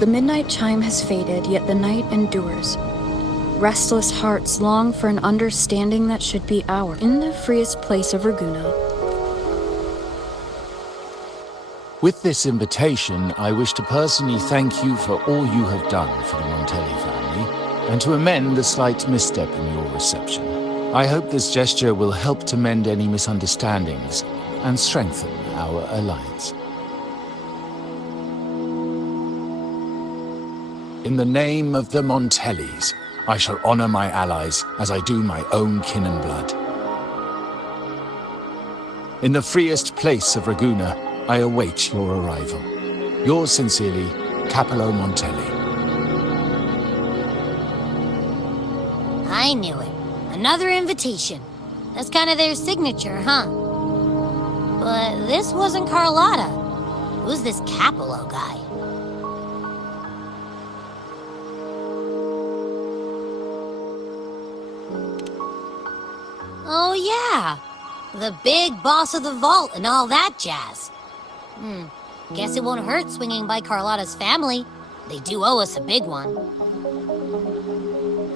The midnight chime has faded, yet the night endures. Restless hearts long for an understanding that should be ours. In the freest place of Raguna. With this invitation, I wish to personally thank you for all you have done for the Montelli family, and to amend the slight misstep in your reception. I hope this gesture will help to mend any misunderstandings and strengthen our alliance. In the name of the Montellis, I shall honor my allies as I do my own kin and blood. In the freest place of Raguna, I await your arrival. Yours sincerely, Capello Montelli. I knew it. Another invitation. That's kind of their signature, huh? But this wasn't Carlotta. Who's this Capello guy? Oh yeah, the big boss of the vault and all that jazz. Guess it won't hurt swinging by Carlotta's family. They do owe us a big one.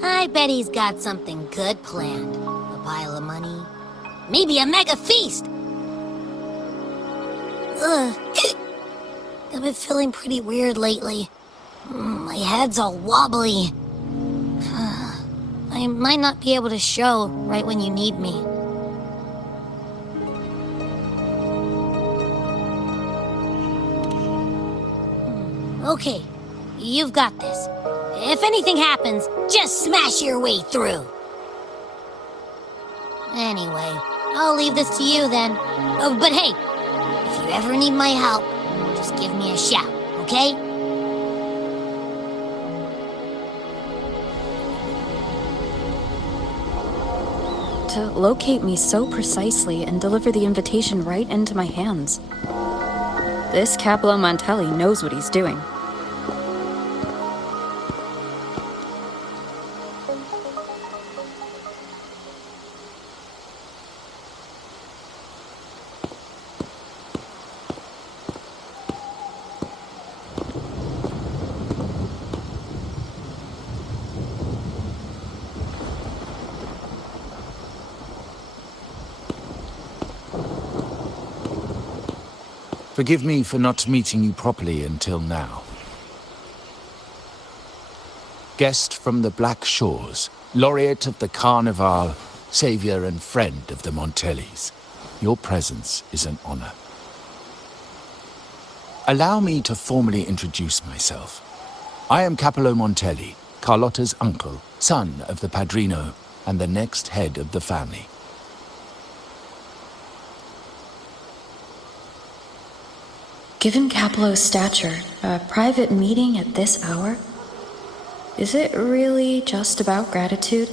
I bet he's got something good planned. A pile of money. Maybe a mega feast! Ugh. I've been feeling pretty weird lately. My head's all wobbly. I might not be able to show right when you need me. Okay, you've got this. If anything happens, just smash your way through. Anyway, I'll leave this to you then. Oh, but hey, if you ever need my help, just give me a shout, okay? To locate me so precisely and deliver the invitation right into my hands. This Capello Montelli knows what he's doing. Forgive me for not meeting you properly until now. Guest from the Black Shores, laureate of the Carnival, savior and friend of the Montellis. Your presence is an honor. Allow me to formally introduce myself. I am Capello Montelli, Carlotta's uncle, son of the Padrino, and the next head of the family. Given Capello's stature, a private meeting at this hour? Is it really just about gratitude?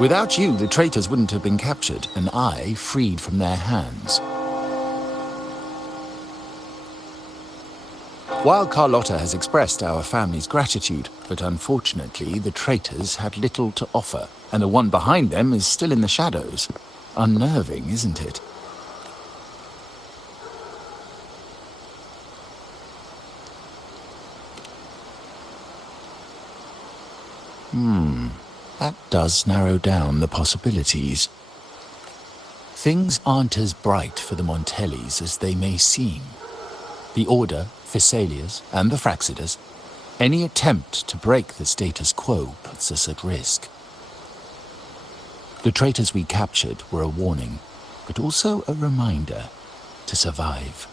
Without you, the traitors wouldn't have been captured, and I freed from their hands. While Carlotta has expressed our family's gratitude, but unfortunately the traitors had little to offer, and the one behind them is still in the shadows. Unnerving, isn't it? That does narrow down the possibilities. Things aren't as bright for the Montellis as they may seem. The Order, Phassalias, and the Fraxidas, any attempt to break the status quo puts us at risk. The traitors we captured were a warning, but also a reminder to survive.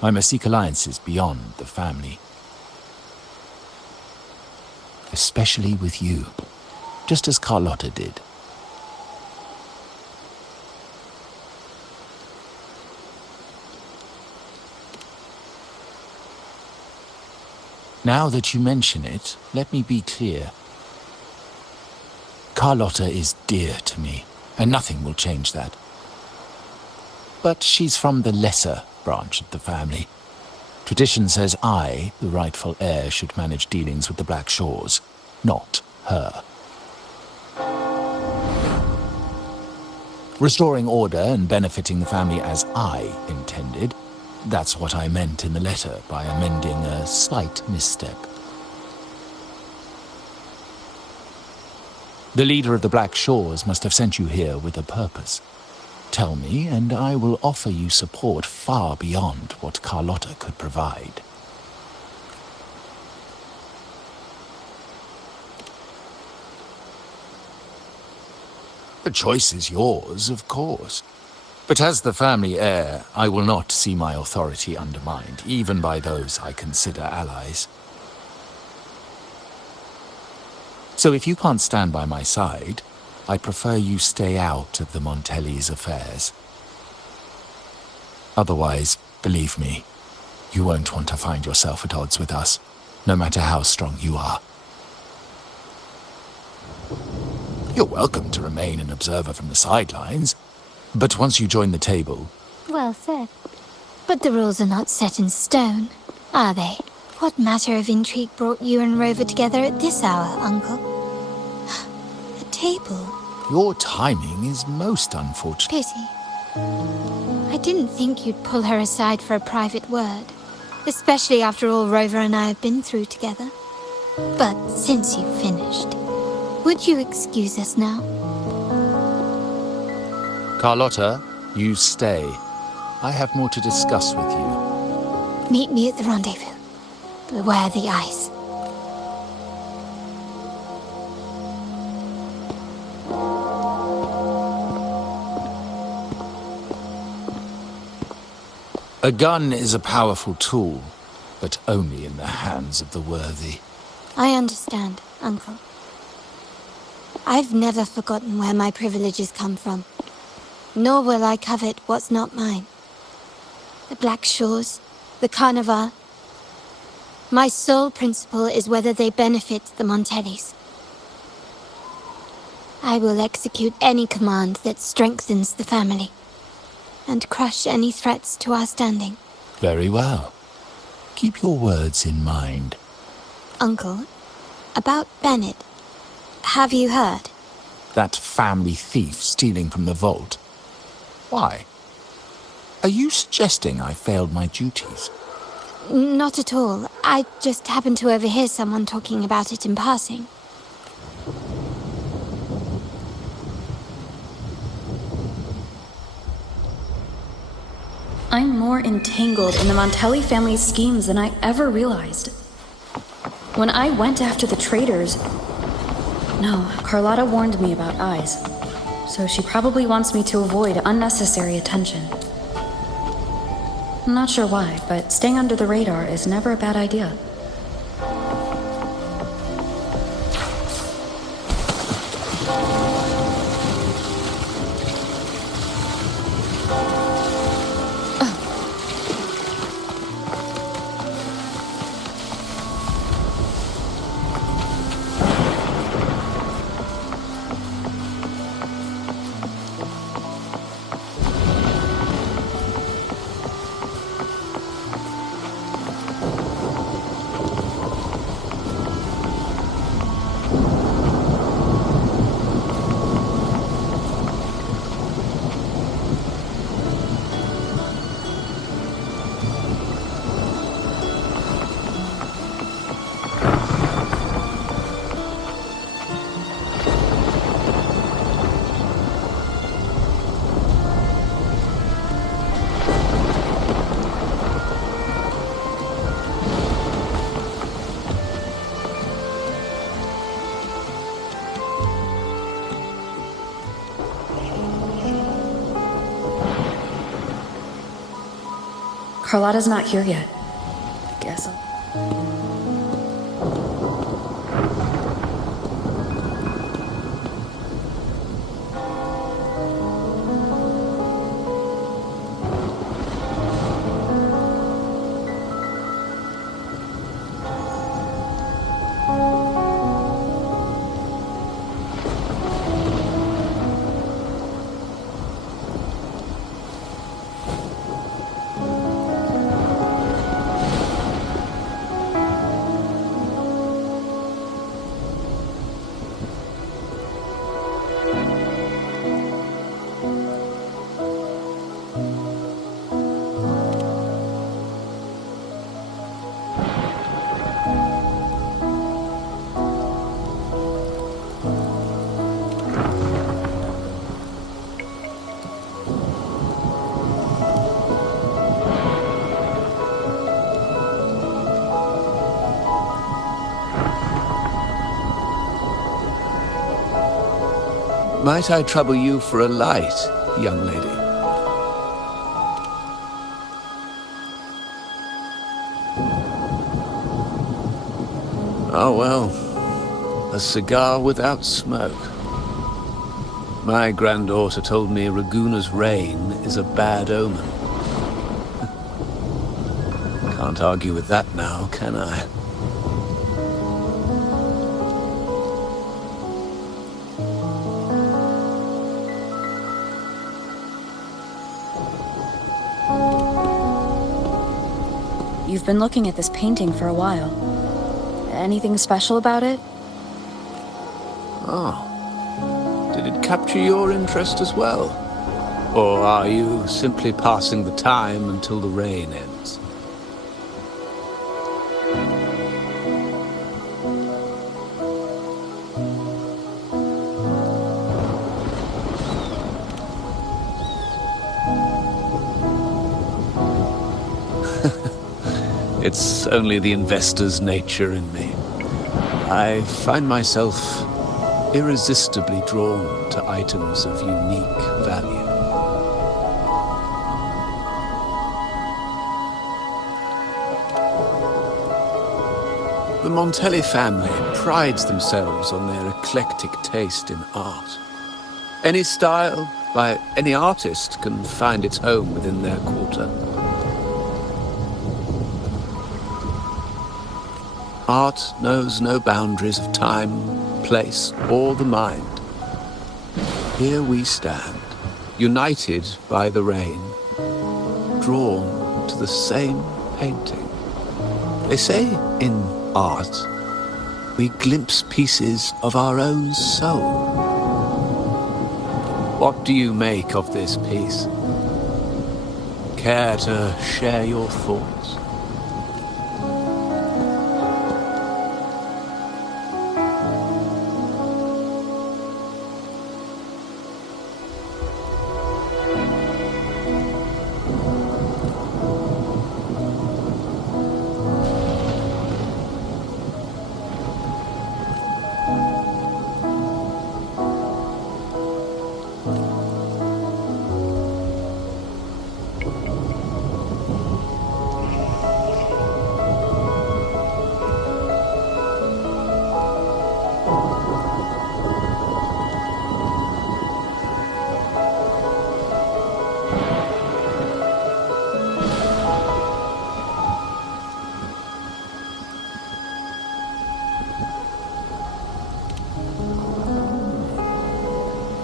I must seek alliances beyond the family. Especially with you, just as Carlotta did. Now that you mention it, let me be clear. Carlotta is dear to me, and nothing will change that. But she's from the lesser branch of the family. Tradition says I, the rightful heir, should manage dealings with the Black Shores, not her. Restoring order and benefiting the family as I intended. That's what I meant in the letter by amending a slight misstep. The leader of the Black Shores must have sent you here with a purpose. Tell me, and I will offer you support far beyond what Carlotta could provide. The choice is yours, of course. But as the family heir, I will not see my authority undermined, even by those I consider allies. So if you can't stand by my side, I prefer you stay out of the Montelli's affairs. Otherwise, believe me, you won't want to find yourself at odds with us, no matter how strong you are. You're welcome to remain an observer from the sidelines, but once you join the table... Well said. But the rules are not set in stone, are they? What matter of intrigue brought you and Rover together at this hour, Uncle? A table? Your timing is most unfortunate. Pity. I didn't think you'd pull her aside for a private word, especially after all Rover and I have been through together. But since you've finished, would you excuse us now? Carlotta, you stay. I have more to discuss with you. Meet me at the rendezvous. Beware the ice. A gun is a powerful tool, but only in the hands of the worthy. I understand, Uncle. I've never forgotten where my privileges come from, nor will I covet what's not mine. The Black Shores, the Carnival. My sole principle is whether they benefit the Montellis. I will execute any command that strengthens the family, and crush any threats to our standing. Very well. Keep your words in mind. Uncle, about Bennett. Have you heard? That family thief stealing from the vault. Why? Are you suggesting I failed my duties? Not at all. I just happened to overhear someone talking about it in passing. I'm more entangled in the Montelli family's schemes than I ever realized. When I went after the traitors... No, Carlotta warned me about eyes, so she probably wants me to avoid unnecessary attention. I'm not sure why, but staying under the radar is never a bad idea. Carlotta's not here yet. Guess Might I trouble you for a light, young lady? Oh, well, a cigar without smoke. My granddaughter told me Raguna's rain is a bad omen. Can't argue with that now, can I? You've been looking at this painting for a while. Anything special about it? Oh. Did it capture your interest as well? Or are you simply passing the time until the rain ends? It's only the investor's nature in me. I find myself irresistibly drawn to items of unique value. The Montelli family prides themselves on their eclectic taste in art. Any style, by any artist, can find its home within their quarter. Art knows no boundaries of time, place, or the mind. Here we stand, united by the rain, drawn to the same painting. They say in art, we glimpse pieces of our own soul. What do you make of this piece? Care to share your thoughts?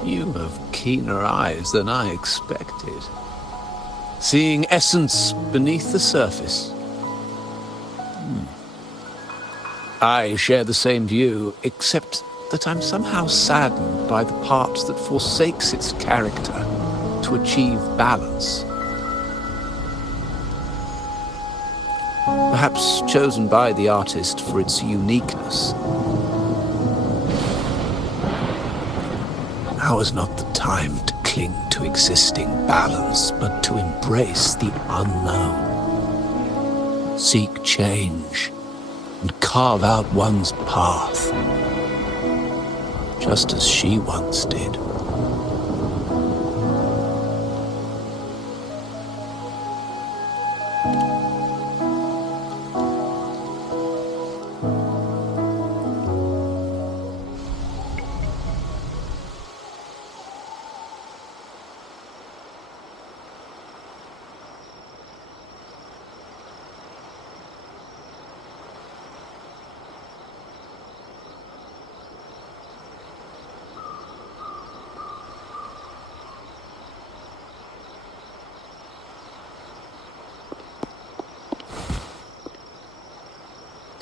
You have keener eyes than I expected. Seeing essence beneath the surface. I share the same view, except that I'm somehow saddened by the part that forsakes its character to achieve balance. Perhaps chosen by the artist for its uniqueness. Now is not the time to cling to existing balance, but to embrace the unknown. Seek change and carve out one's path, just as she once did.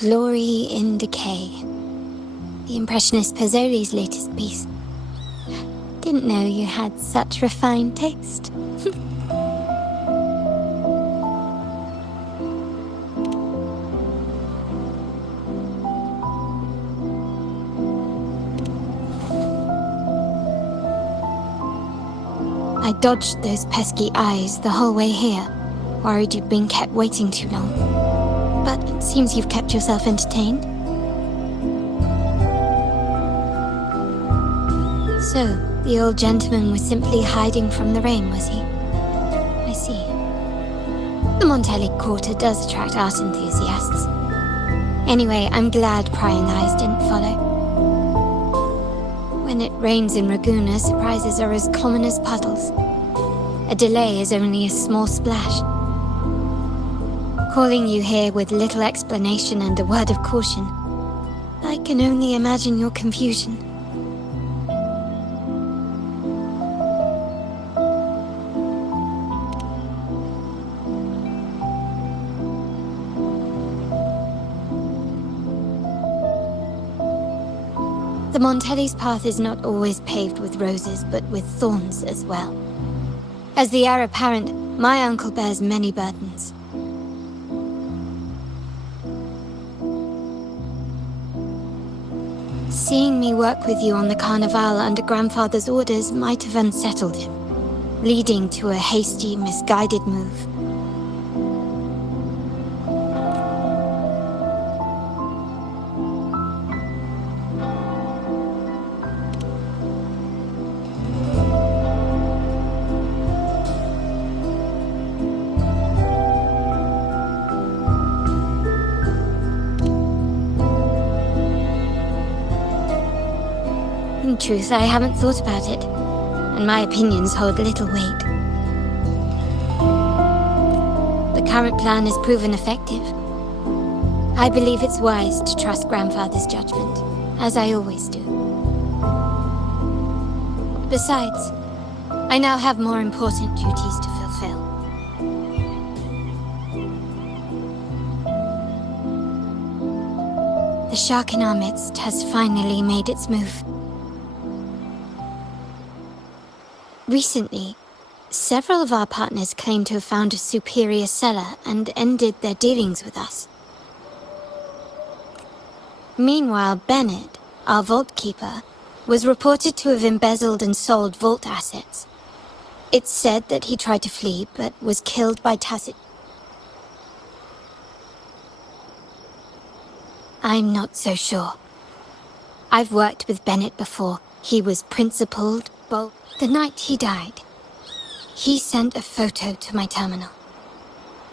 Glory in Decay. The Impressionist Pizzoli's latest piece. Didn't know you had such refined taste. I dodged those pesky eyes the whole way here, worried you'd been kept waiting too long. But it seems you've kept yourself entertained. So, the old gentleman was simply hiding from the rain, was he? I see. The Montelli Quarter does attract art enthusiasts. Anyway, I'm glad prying eyes didn't follow. When it rains in Ragusa, surprises are as common as puddles. A delay is only a small splash. Calling you here with little explanation and a word of caution, I can only imagine your confusion. The Montelli's path is not always paved with roses, but with thorns as well. As the heir apparent, my uncle bears many burdens. Seeing me work with you on the Carnival under grandfather's orders might have unsettled him, leading to a hasty, misguided move. In truth, I haven't thought about it, and my opinions hold little weight. The current plan has proven effective. I believe it's wise to trust grandfather's judgment, as I always do. Besides, I now have more important duties to fulfill. The shark in our midst has finally made its move. Recently, several of our partners claimed to have found a superior cellar and ended their dealings with us. Meanwhile, Bennett, our vault keeper, was reported to have embezzled and sold vault assets. It's said that he tried to flee, but was killed by Tacit. I'm not so sure. I've worked with Bennett before. He was principled, bold. The night he died, he sent a photo to my terminal.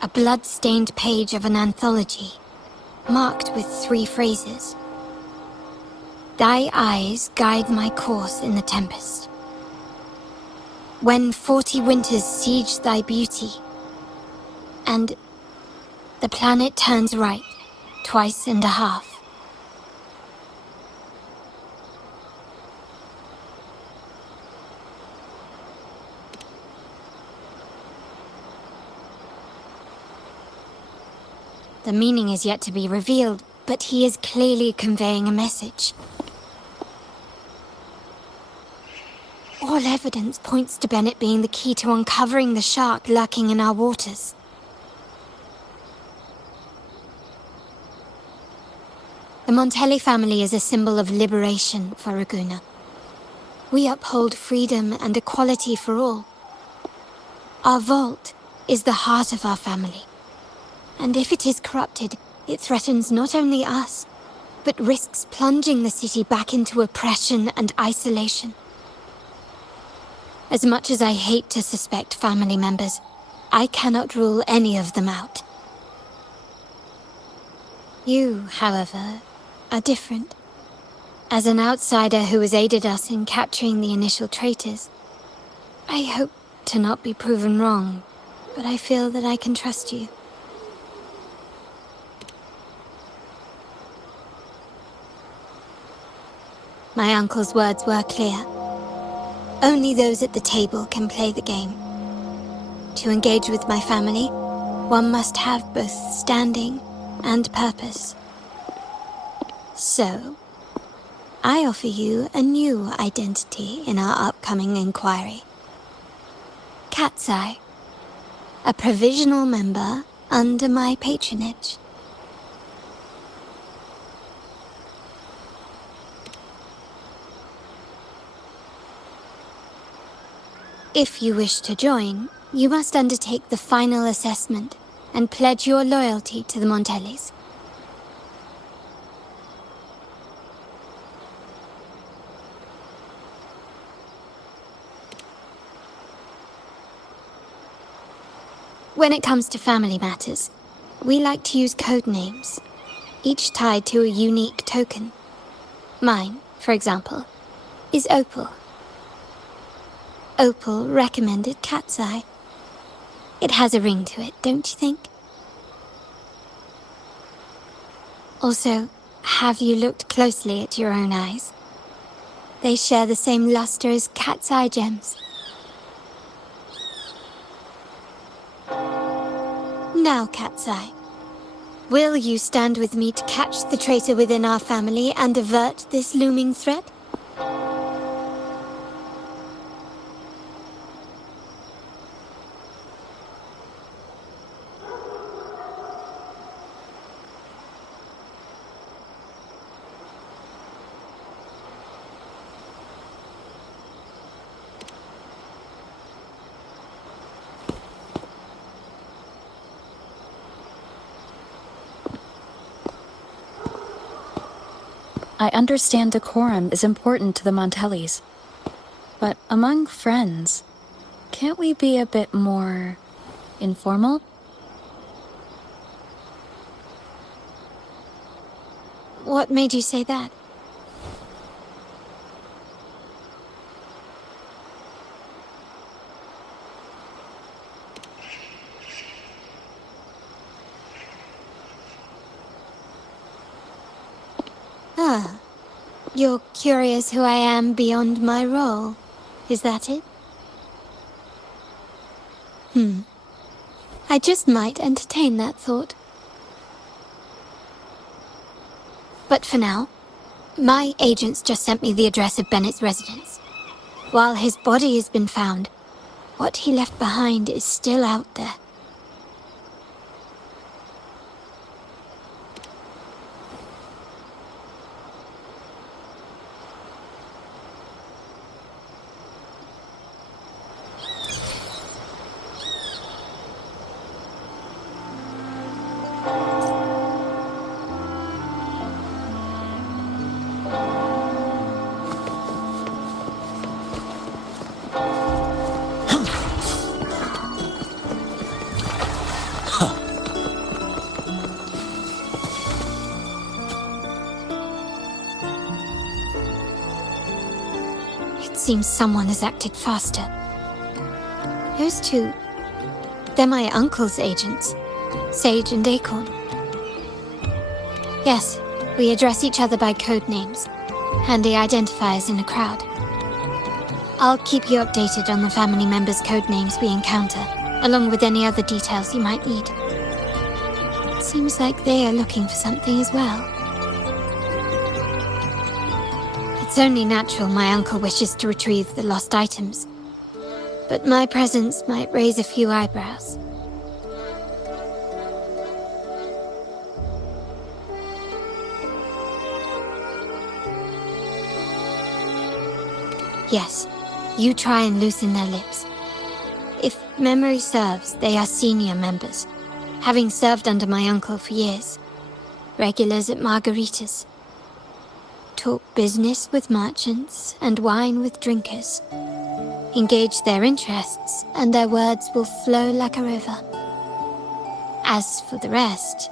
A blood-stained page of an anthology, marked with 3 phrases. Thy eyes guide my course in the tempest. When 40 winters siege thy beauty, and the planet turns right, twice and a half. The meaning is yet to be revealed, but he is clearly conveying a message. All evidence points to Bennett being the key to uncovering the shark lurking in our waters. The Montelli family is a symbol of liberation for Ragusa. We uphold freedom and equality for all. Our vault is the heart of our family. And if it is corrupted, it threatens not only us, but risks plunging the city back into oppression and isolation. As much as I hate to suspect family members, I cannot rule any of them out. You, however, are different. As an outsider who has aided us in capturing the initial traitors, I hope to not be proven wrong, but I feel that I can trust you. My uncle's words were clear. Only those at the table can play the game. To engage with my family, one must have both standing and purpose. So, I offer you a new identity in our upcoming inquiry. Cat's Eye, a provisional member under my patronage. If you wish to join, you must undertake the final assessment and pledge your loyalty to the Montellis. When it comes to family matters, we like to use code names, each tied to a unique token. Mine, for example, is Opal. Opal recommended Cat's Eye. It has a ring to it, don't you think? Also, have you looked closely at your own eyes? They share the same luster as Cat's Eye gems. Now, Cat's Eye, will you stand with me to catch the traitor within our family and avert this looming threat? I understand decorum is important to the Montellis. But among friends, can't we be a bit more informal? What made you say that? Ah, you're curious who I am beyond my role. Is that it? I just might entertain that thought. But for now, my agents just sent me the address of Bennett's residence. While his body has been found, what he left behind is still out there. Seems someone has acted faster. Those two, they're my uncle's agents, Sage and Acorn. Yes, we address each other by code names, handy identifiers in a crowd. I'll keep you updated on the family members' code names we encounter, along with any other details you might need. It seems like they are looking for something as well. It's only natural my uncle wishes to retrieve the lost items, but my presence might raise a few eyebrows. Yes, you try and loosen their lips. If memory serves, they are senior members, having served under my uncle for years. Regulars at margaritas. Talk business with merchants and wine with drinkers. Engage their interests, and their words will flow like a river. As for the rest...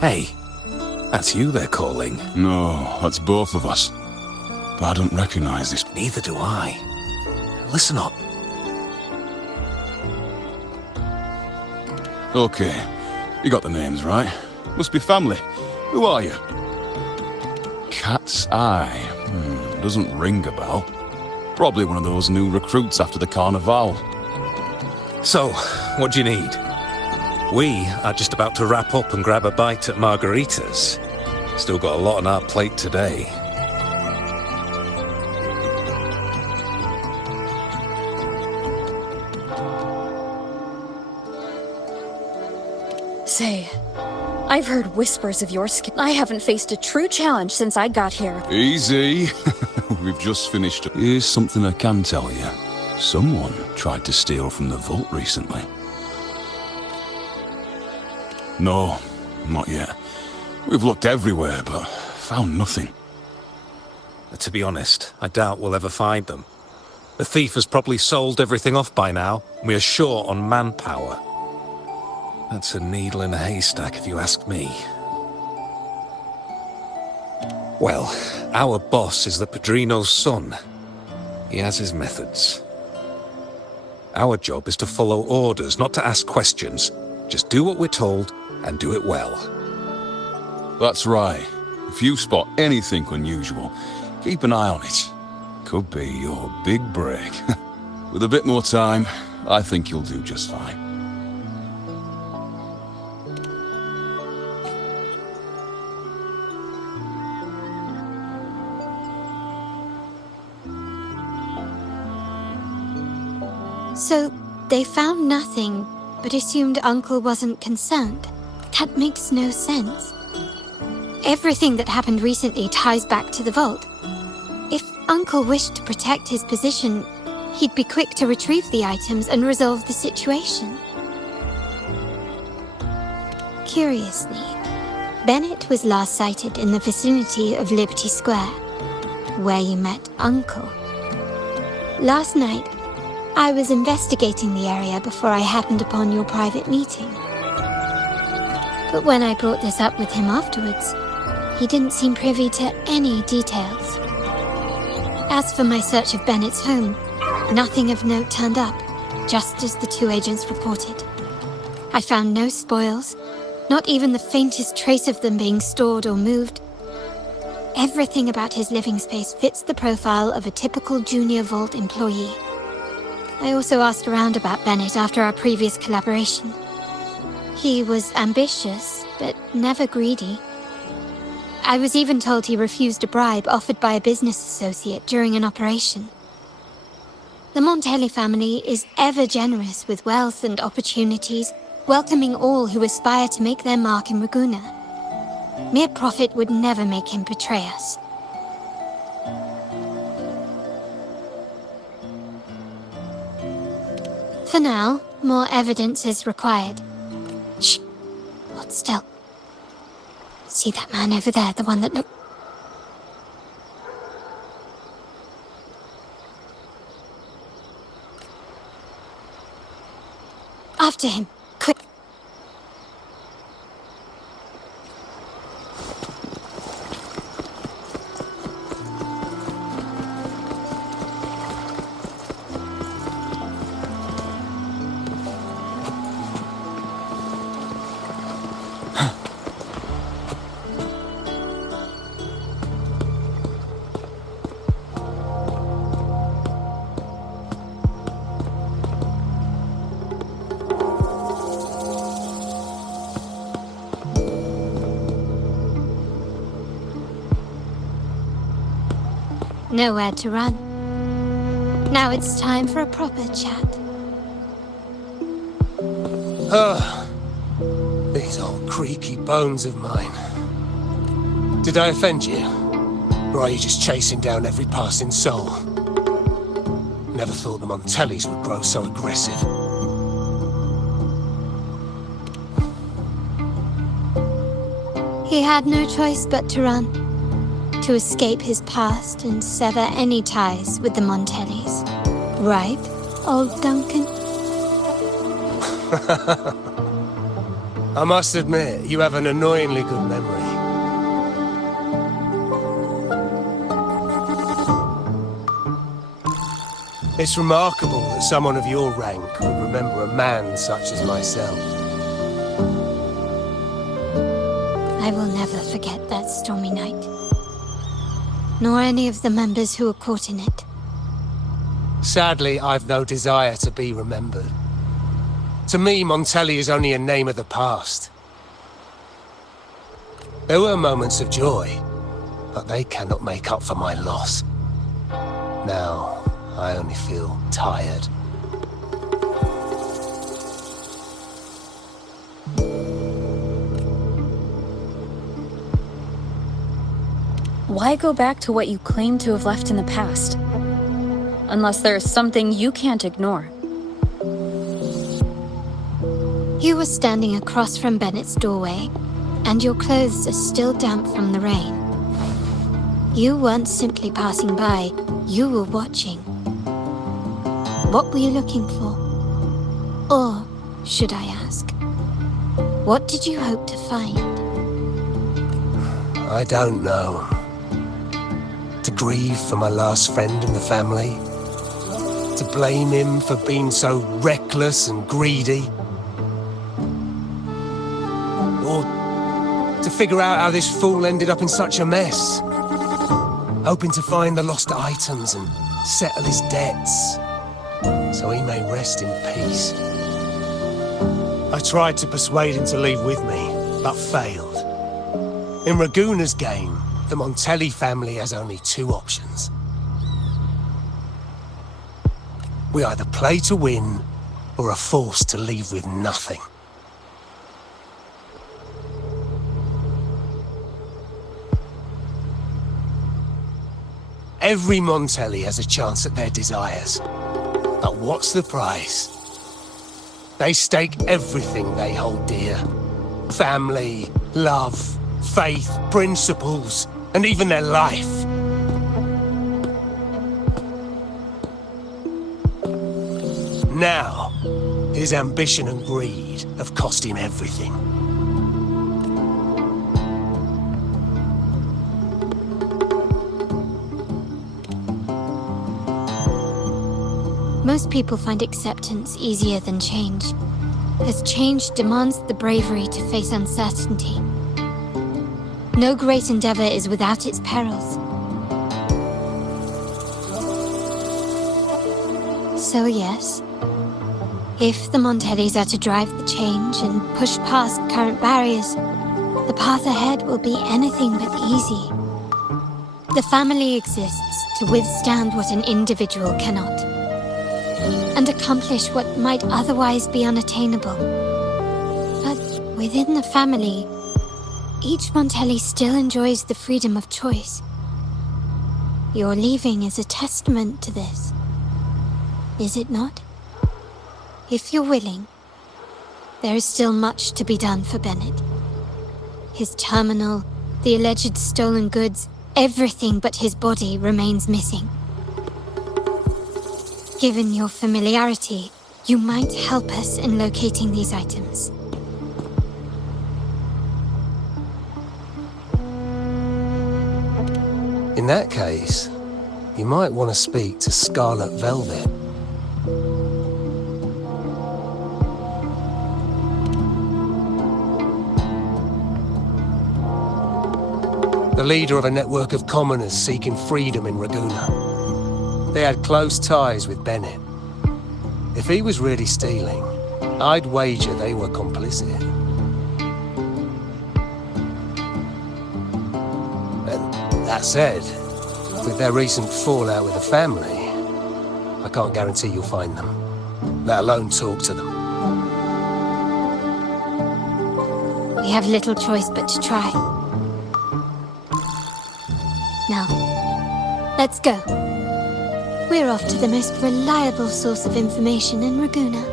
Hey, that's you they're calling. No, that's both of us. But I don't recognize this. Neither do I. Listen up. Okay, you got the names right. Must be family. Who are you? Cat's Eye. Doesn't ring a bell. Probably one of those new recruits after the Carnival. So, what do you need? We are just about to wrap up and grab a bite at Margarita's. Still got a lot on our plate today. Say, I've heard whispers of your skill. I haven't faced a true challenge since I got here. Easy. We've just finished. Here's something I can tell you. Someone tried to steal from the vault recently. No, not yet. We've looked everywhere, but found nothing. To be honest, I doubt we'll ever find them. The thief has probably sold everything off by now. We are short on manpower. That's a needle in a haystack, if you ask me. Well, our boss is the Padrino's son. He has his methods. Our job is to follow orders, not to ask questions. Just do what we're told, and do it well. That's right. If you spot anything unusual, keep an eye on it. Could be your big break. With a bit more time, I think you'll do just fine. So, they found nothing, but assumed Uncle wasn't concerned. That makes no sense. Everything that happened recently ties back to the vault. If Uncle wished to protect his position, he'd be quick to retrieve the items and resolve the situation. Curiously, Bennett was last sighted in the vicinity of Liberty Square, where you met Uncle. Last night, I was investigating the area before I happened upon your private meeting. But when I brought this up with him afterwards, he didn't seem privy to any details. As for my search of Bennett's home, nothing of note turned up, just as the two agents reported. I found no spoils, not even the faintest trace of them being stored or moved. Everything about his living space fits the profile of a typical Junior Vault employee. I also asked around about Bennett after our previous collaboration. He was ambitious, but never greedy. I was even told he refused a bribe offered by a business associate during an operation. The Montelli family is ever generous with wealth and opportunities, welcoming all who aspire to make their mark in Ragusa. Mere profit would never make him betray us. For now, more evidence is required. Shh! Hold still. See that man over there, the one that looked... After him, quick! Nowhere to run. Now it's time for a proper chat. These old creaky bones of mine. Did I offend you? Or are you just chasing down every passing soul? Never thought the Montellis would grow so aggressive. He had no choice but to run. To escape his past and sever any ties with the Montellis. Right, old Duncan? I must admit, you have an annoyingly good memory. It's remarkable that someone of your rank would remember a man such as myself. I will never forget that stormy night. Nor any of the members who were caught in it. Sadly, I've no desire to be remembered. To me, Montelli is only a name of the past. There were moments of joy, but they cannot make up for my loss. Now, I only feel tired. Why go back to what you claim to have left in the past? Unless there is something you can't ignore. You were standing across from Bennett's doorway, and your clothes are still damp from the rain. You weren't simply passing by, you were watching. What were you looking for? Or, should I ask, what did you hope to find? I don't know. To grieve for my last friend in the family? To blame him for being so reckless and greedy? Or to figure out how this fool ended up in such a mess? Hoping to find the lost items and settle his debts, so he may rest in peace. I tried to persuade him to leave with me, but failed. In Raguna's game, the Montelli family has only two options. We either play to win, or are forced to leave with nothing. Every Montelli has a chance at their desires. But what's the price? They stake everything they hold dear. Family, love, faith, principles, and even their life. Now, his ambition and greed have cost him everything. Most people find acceptance easier than change, as change demands the bravery to face uncertainty. No great endeavor is without its perils. So yes, if the Montellis are to drive the change and push past current barriers, the path ahead will be anything but easy. The family exists to withstand what an individual cannot, and accomplish what might otherwise be unattainable. But within the family, each Montelli still enjoys the freedom of choice. Your leaving is a testament to this, is it not? If you're willing, there is still much to be done for Bennett. His terminal, the alleged stolen goods, everything but his body remains missing. Given your familiarity, you might help us in locating these items. In that case, you might want to speak to Scarlet Velvet. The leader of a network of commoners seeking freedom in Raguna. They had close ties with Bennett. If he was really stealing, I'd wager they were complicit. And that said, with their recent fallout with the family, I can't guarantee you'll find them, let alone talk to them. We have little choice but to try. Now, let's go. We're off to the most reliable source of information in Raguna.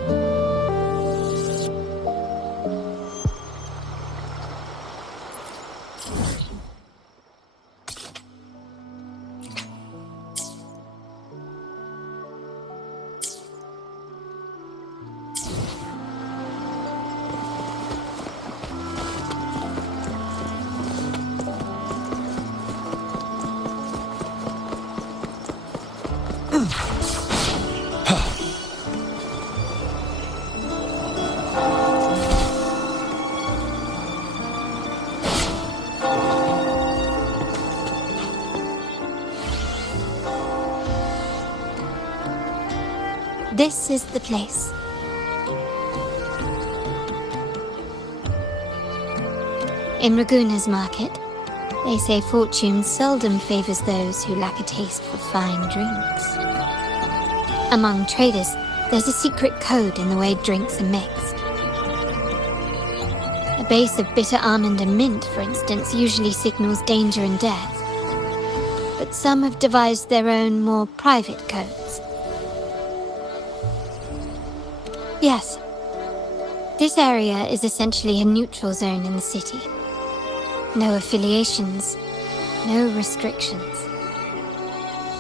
This is the place. In Raguna's market, they say fortune seldom favors those who lack a taste for fine drinks. Among traders, there's a secret code in the way drinks are mixed. A base of bitter almond and mint, for instance, usually signals danger and death. But some have devised their own more private codes. Yes. This area is essentially a neutral zone in the city. No affiliations, no restrictions.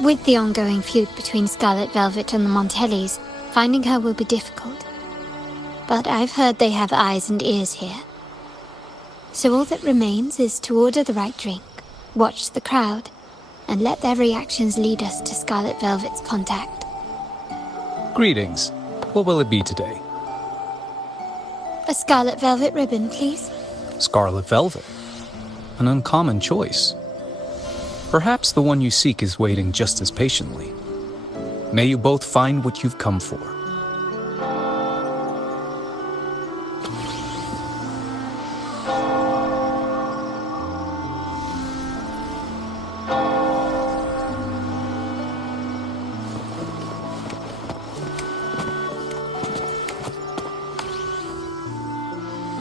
With the ongoing feud between Scarlet Velvet and the Montellis, finding her will be difficult. But I've heard they have eyes and ears here. So all that remains is to order the right drink, watch the crowd, and let their reactions lead us to Scarlet Velvet's contact. Greetings. What will it be today? A Scarlet Velvet ribbon, please. Scarlet Velvet. An uncommon choice. Perhaps the one you seek is waiting just as patiently. May you both find what you've come for.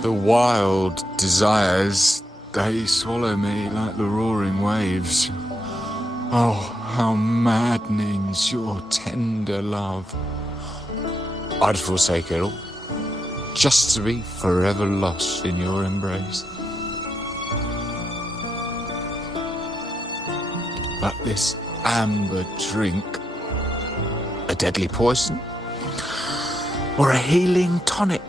The wild desires, they swallow me like the roaring waves. Oh, how maddening's your tender love. I'd forsake it all, just to be forever lost in your embrace. But this amber drink, a deadly poison? Or a healing tonic?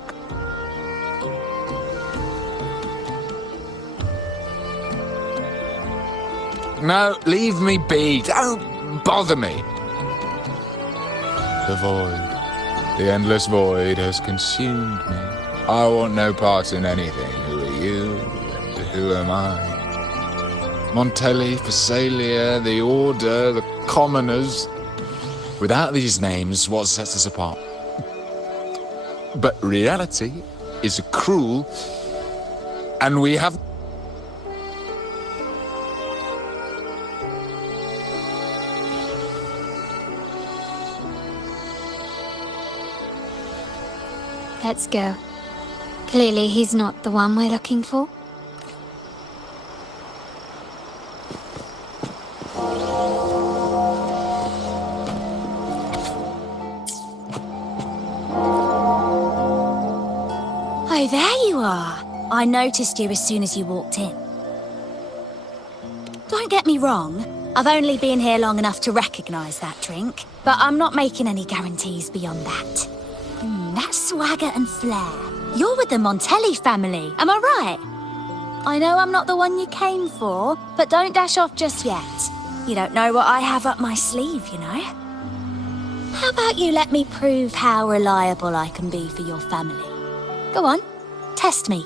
No, leave me be. Don't bother me. The void, the endless void has consumed me. I want no part in anything. Who are you and who am I? Montelli, Phasalia, the Order, the Commoners. Without these names, what sets us apart? But reality is cruel, and we have... Let's go. Clearly he's not the one we're looking for. Oh, there you are. I noticed you as soon as you walked in. Don't get me wrong, I've only been here long enough to recognise that drink, but I'm not making any guarantees beyond that. That swagger and flair. You're with the Montelli family, am I right? I know I'm not the one you came for, but don't dash off just yet. You don't know what I have up my sleeve, you know? How about you let me prove how reliable I can be for your family? Go on, test me.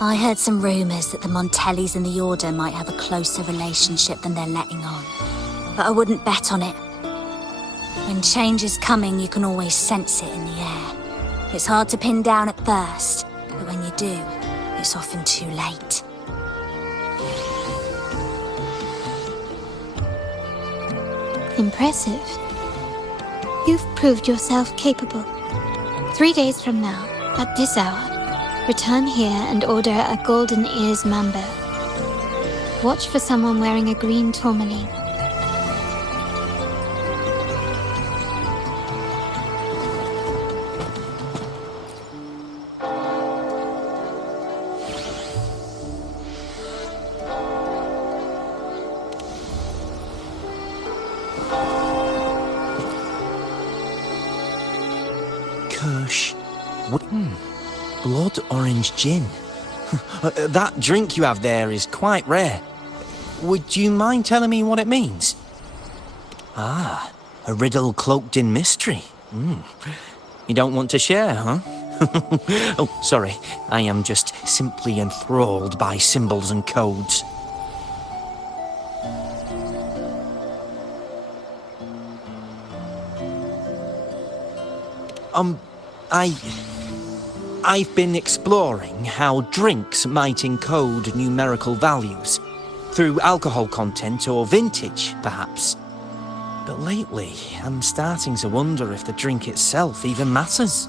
I heard some rumours that the Montellis and the Order might have a closer relationship than they're letting on. But I wouldn't bet on it. When change is coming, you can always sense it in the air. It's hard to pin down at first, but when you do, it's often too late. Impressive. You've proved yourself capable. 3 days from now, at this hour, return here and order a golden ears mambo. Watch for someone wearing a green tourmaline. Kirsch. Blood orange gin. That drink you have there is quite rare. Would you mind telling me what it means? Ah, a riddle cloaked in mystery. You don't want to share, huh? Oh, sorry. I am just simply enthralled by symbols and codes. I've been exploring how drinks might encode numerical values. Through alcohol content or vintage, perhaps. But lately, I'm starting to wonder if the drink itself even matters.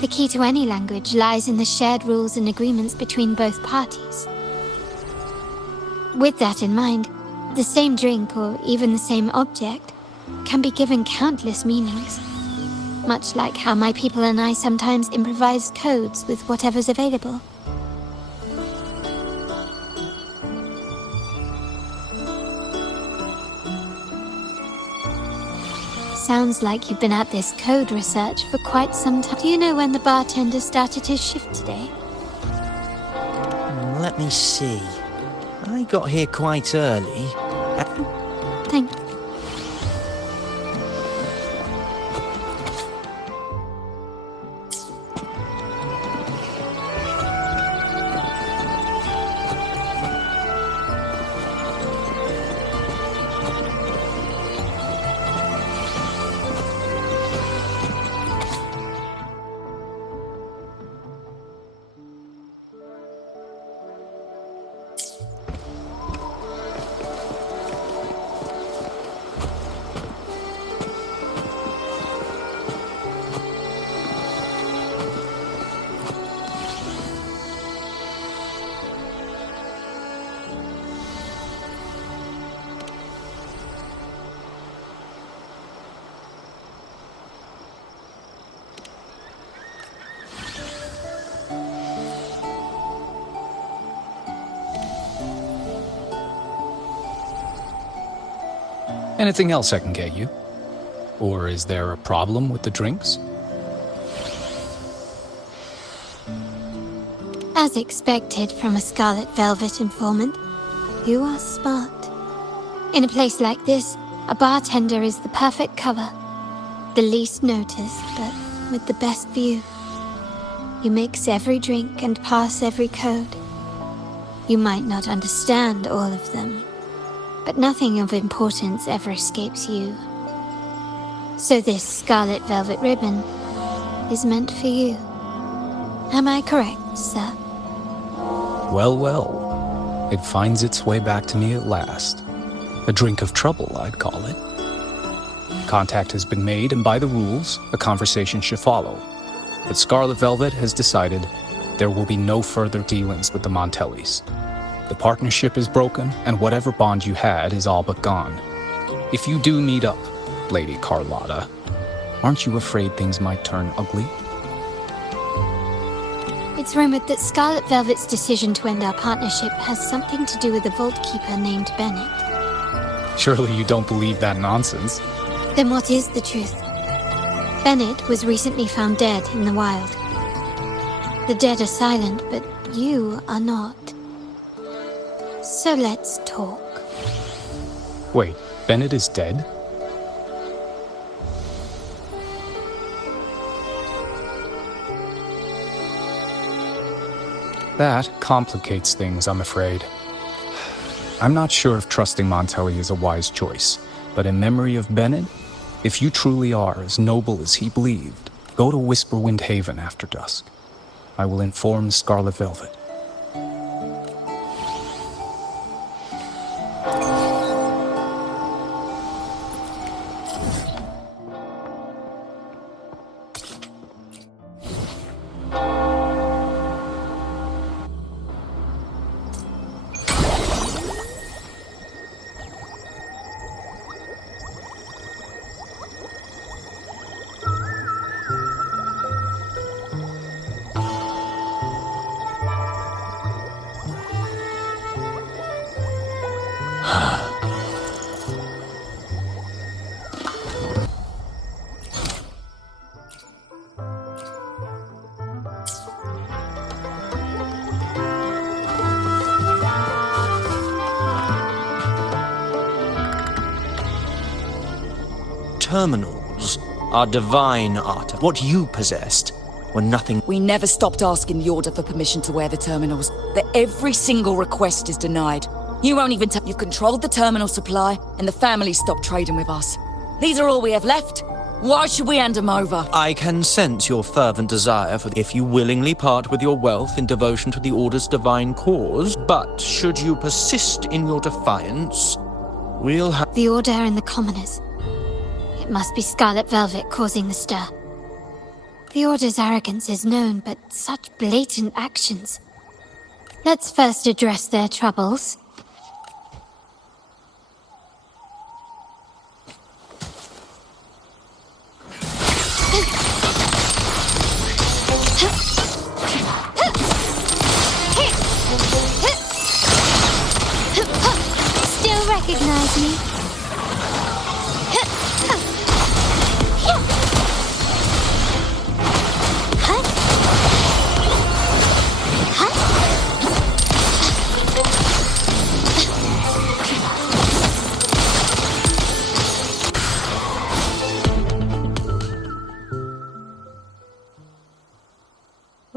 The key to any language lies in the shared rules and agreements between both parties. With that in mind, the same drink or even the same object can be given countless meanings. Much like how my people and I sometimes improvise codes with whatever's available. Sounds like you've been at this code research for quite some time. Do you know when the bartender started his shift today? Let me see. I got here quite early. Thank you. Anything else I can get you? Or is there a problem with the drinks? As expected from a Scarlet Velvet informant, you are smart. In a place like this, a bartender is the perfect cover. The least noticed, but with the best view. You mix every drink and pass every code. You might not understand all of them, but nothing of importance ever escapes you. So this Scarlet Velvet ribbon is meant for you. Am I correct, sir? Well, well. It finds its way back to me at last. A drink of trouble, I'd call it. Contact has been made, and by the rules, a conversation should follow. But Scarlet Velvet has decided there will be no further dealings with the Montellis. The partnership is broken, and whatever bond you had is all but gone. If you do meet up, Lady Carlotta, aren't you afraid things might turn ugly? It's rumored that Scarlet Velvet's decision to end our partnership has something to do with a vault keeper named Bennett. Surely you don't believe that nonsense. Then what is the truth? Bennett was recently found dead in the wild. The dead are silent, but you are not. So let's talk. Wait, Bennett is dead? That complicates things, I'm afraid. I'm not sure if trusting Montelli is a wise choice, but in memory of Bennett, if you truly are as noble as he believed, go to Whisperwind Haven after dusk. I will inform Scarlet Velvet. Terminals. our divine art, what you possessed, when nothing. We never stopped asking the Order for permission to wear the terminals, but every single request is denied. You won't even tell. You've controlled the terminal supply, and the family stopped trading with us. These are all we have left. Why should we hand them over? I can sense your fervent desire for if you willingly part with your wealth in devotion to the Order's divine cause, but should you persist in your defiance, we'll have... The Order and the commoners. It must be Scarlet Velvet causing the stir. The Order's arrogance is known, but such blatant actions. Let's first address their troubles. Still recognize me?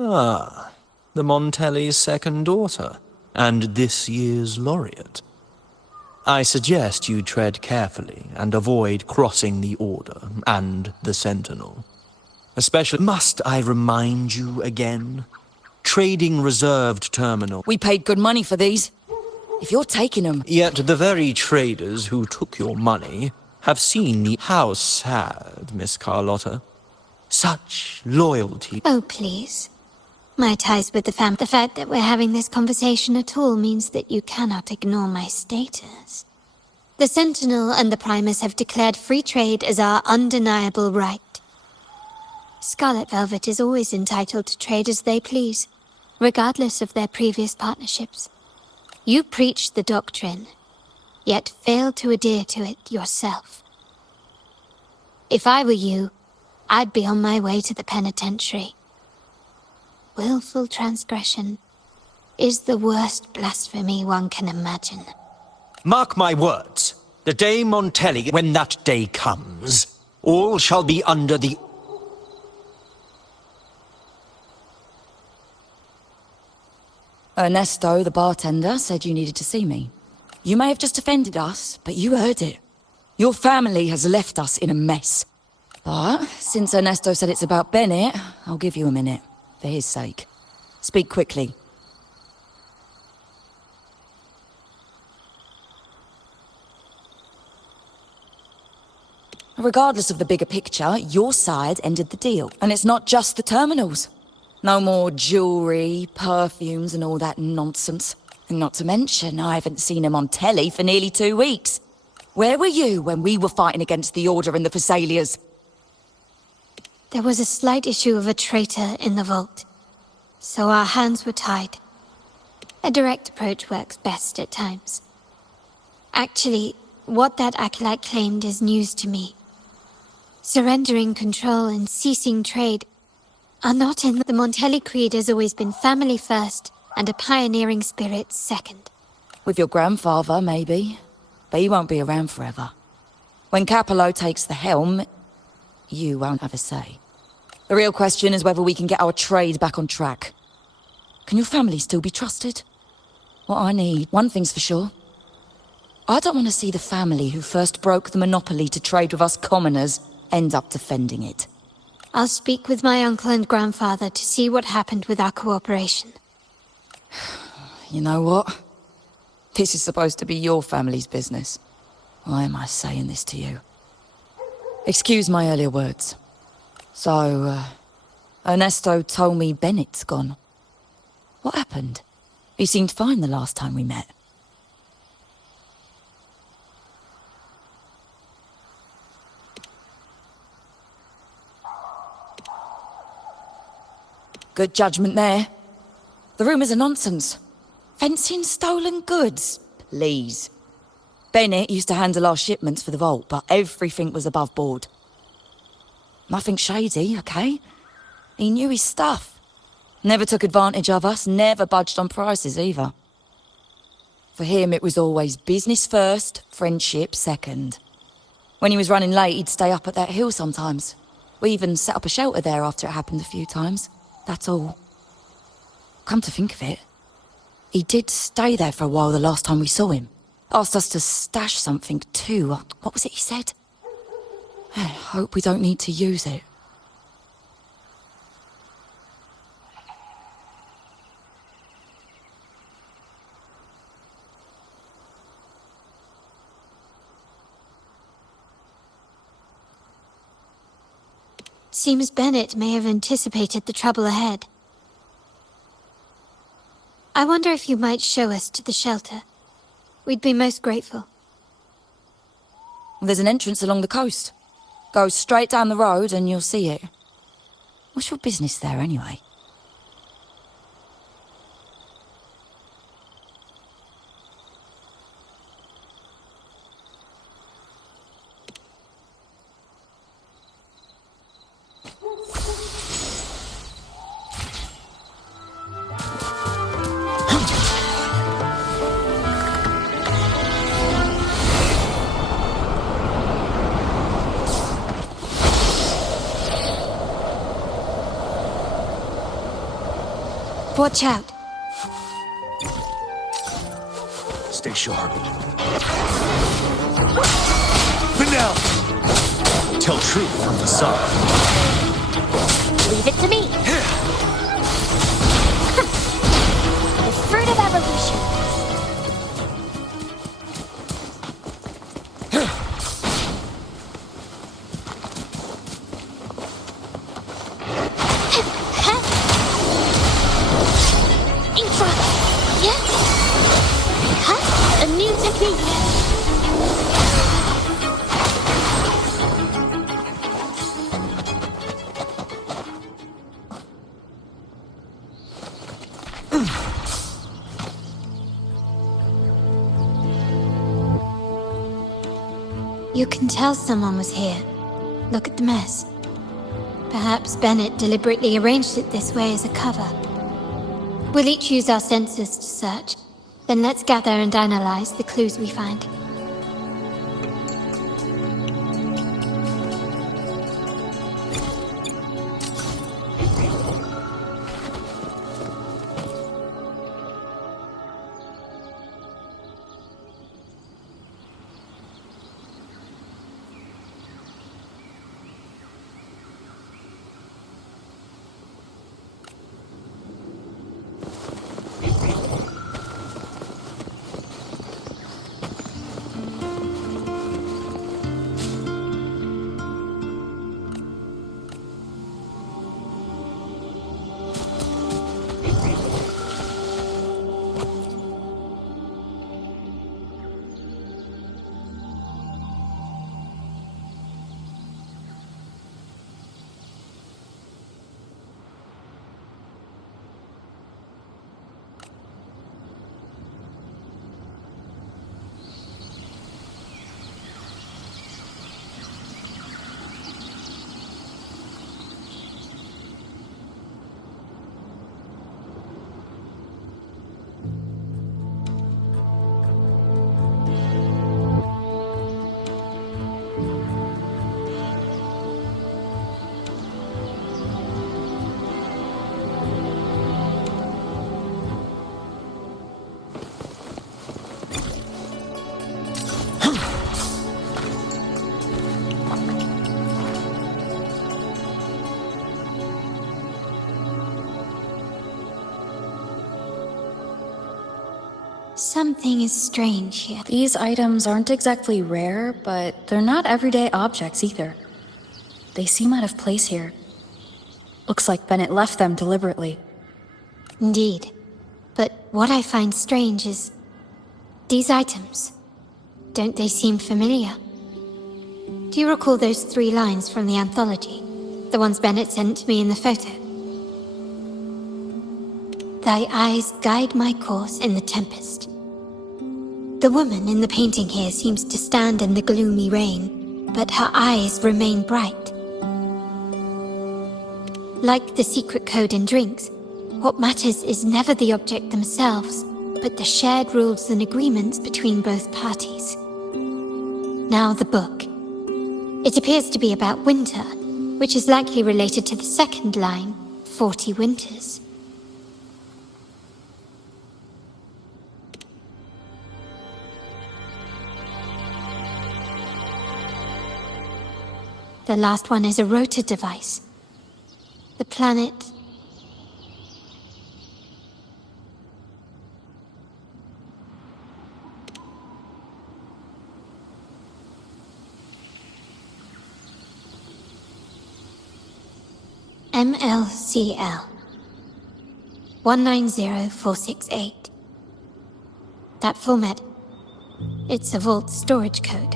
Ah, the Montelli's second daughter, and this year's laureate. I suggest you tread carefully and avoid crossing the Order and the Sentinel. Especially, must I remind you again? Trading reserved terminal. We paid good money for these. If you're taking them... Yet the very traders who took your money have seen the... How sad, Miss Carlotta. Such loyalty. Oh, please. My ties with the fam. The fact that we're having this conversation at all means that you cannot ignore my status. The Sentinel and the Primus have declared free trade as our undeniable right. Scarlet Velvet is always entitled to trade as they please, regardless of their previous partnerships. You preach the doctrine, yet fail to adhere to it yourself. If I were you, I'd be on my way to the penitentiary. Willful transgression is the worst blasphemy one can imagine. Mark my words. The day Montelli, when that day comes, all shall be under the... Ernesto, the bartender, said you needed to see me. You may have just offended us, but you heard it. Your family has left us in a mess. But since Ernesto said it's about Bennett, I'll give you a minute, for his sake. Speak quickly. Regardless of the bigger picture, your side ended the deal. And it's not just the terminals. No more jewelry, perfumes, and all that nonsense. And not to mention, I haven't seen him on telly for nearly 2 weeks. Where were you when we were fighting against the Order and the Thessalias? There was a slight issue of a traitor in the vault, so our hands were tied. A direct approach works best at times. Actually, what that acolyte claimed is news to me. Surrendering control and ceasing trade are not in the Montelli creed has always been family first and a pioneering spirit second. With your grandfather, maybe. But he won't be around forever. When Capello takes the helm, you won't have a say. The real question is whether we can get our trade back on track. Can your family still be trusted? What I need, one thing's for sure. I don't want to see the family who first broke the monopoly to trade with us commoners end up defending it. I'll speak with my uncle and grandfather to see what happened with our cooperation. You know what? This is supposed to be your family's business. Why am I saying this to you? Excuse my earlier words. So, Ernesto told me Bennett's gone. What happened? He seemed fine the last time we met. Good judgment there. The rumours are nonsense. Fencing stolen goods, please. Bennett used to handle our shipments for the vault, but everything was above board. Nothing shady, okay? He knew his stuff. Never took advantage of us, never budged on prices either. For him, it was always business first, friendship second. When he was running late, he'd stay up at that hill sometimes, We even set up a shelter there after it happened a few times. That's all. Come to think of it, he did stay there for a while the last time we saw him. Asked us to stash something too. What was it he said? Hope we don't need to use it. Seems Bennett may have anticipated the trouble ahead. I wonder if you might show us to the shelter. We'd be most grateful. There's an entrance along the coast. Go straight down the road and you'll see it. What's your business there anyway? Watch out. Stay sharp. But now, tell truth from the sun. Leave it to me. The fruit of evolution. A new technique. You can tell someone was here. Look at the mess. Perhaps Bennett deliberately arranged it this way as a cover. We'll each use our senses to search. Then let's gather and analyze the clues we find. Something is strange here. These items aren't exactly rare, but they're not everyday objects either. They seem out of place here. Looks like Bennett left them deliberately. Indeed. But what I find strange is... these items. Don't they seem familiar? Do you recall those 3 lines from the anthology? The ones Bennett sent me in the photo? Thy eyes guide my course in the tempest. The woman in the painting here seems to stand in the gloomy rain, but her eyes remain bright. Like the secret code in drinks, what matters is never the object themselves, but the shared rules and agreements between both parties. Now the book. It appears to be about winter, which is likely related to the second line, 40 winters. The last one is a rotor device. The planet... MLCL 190468. That format. It's a vault storage code.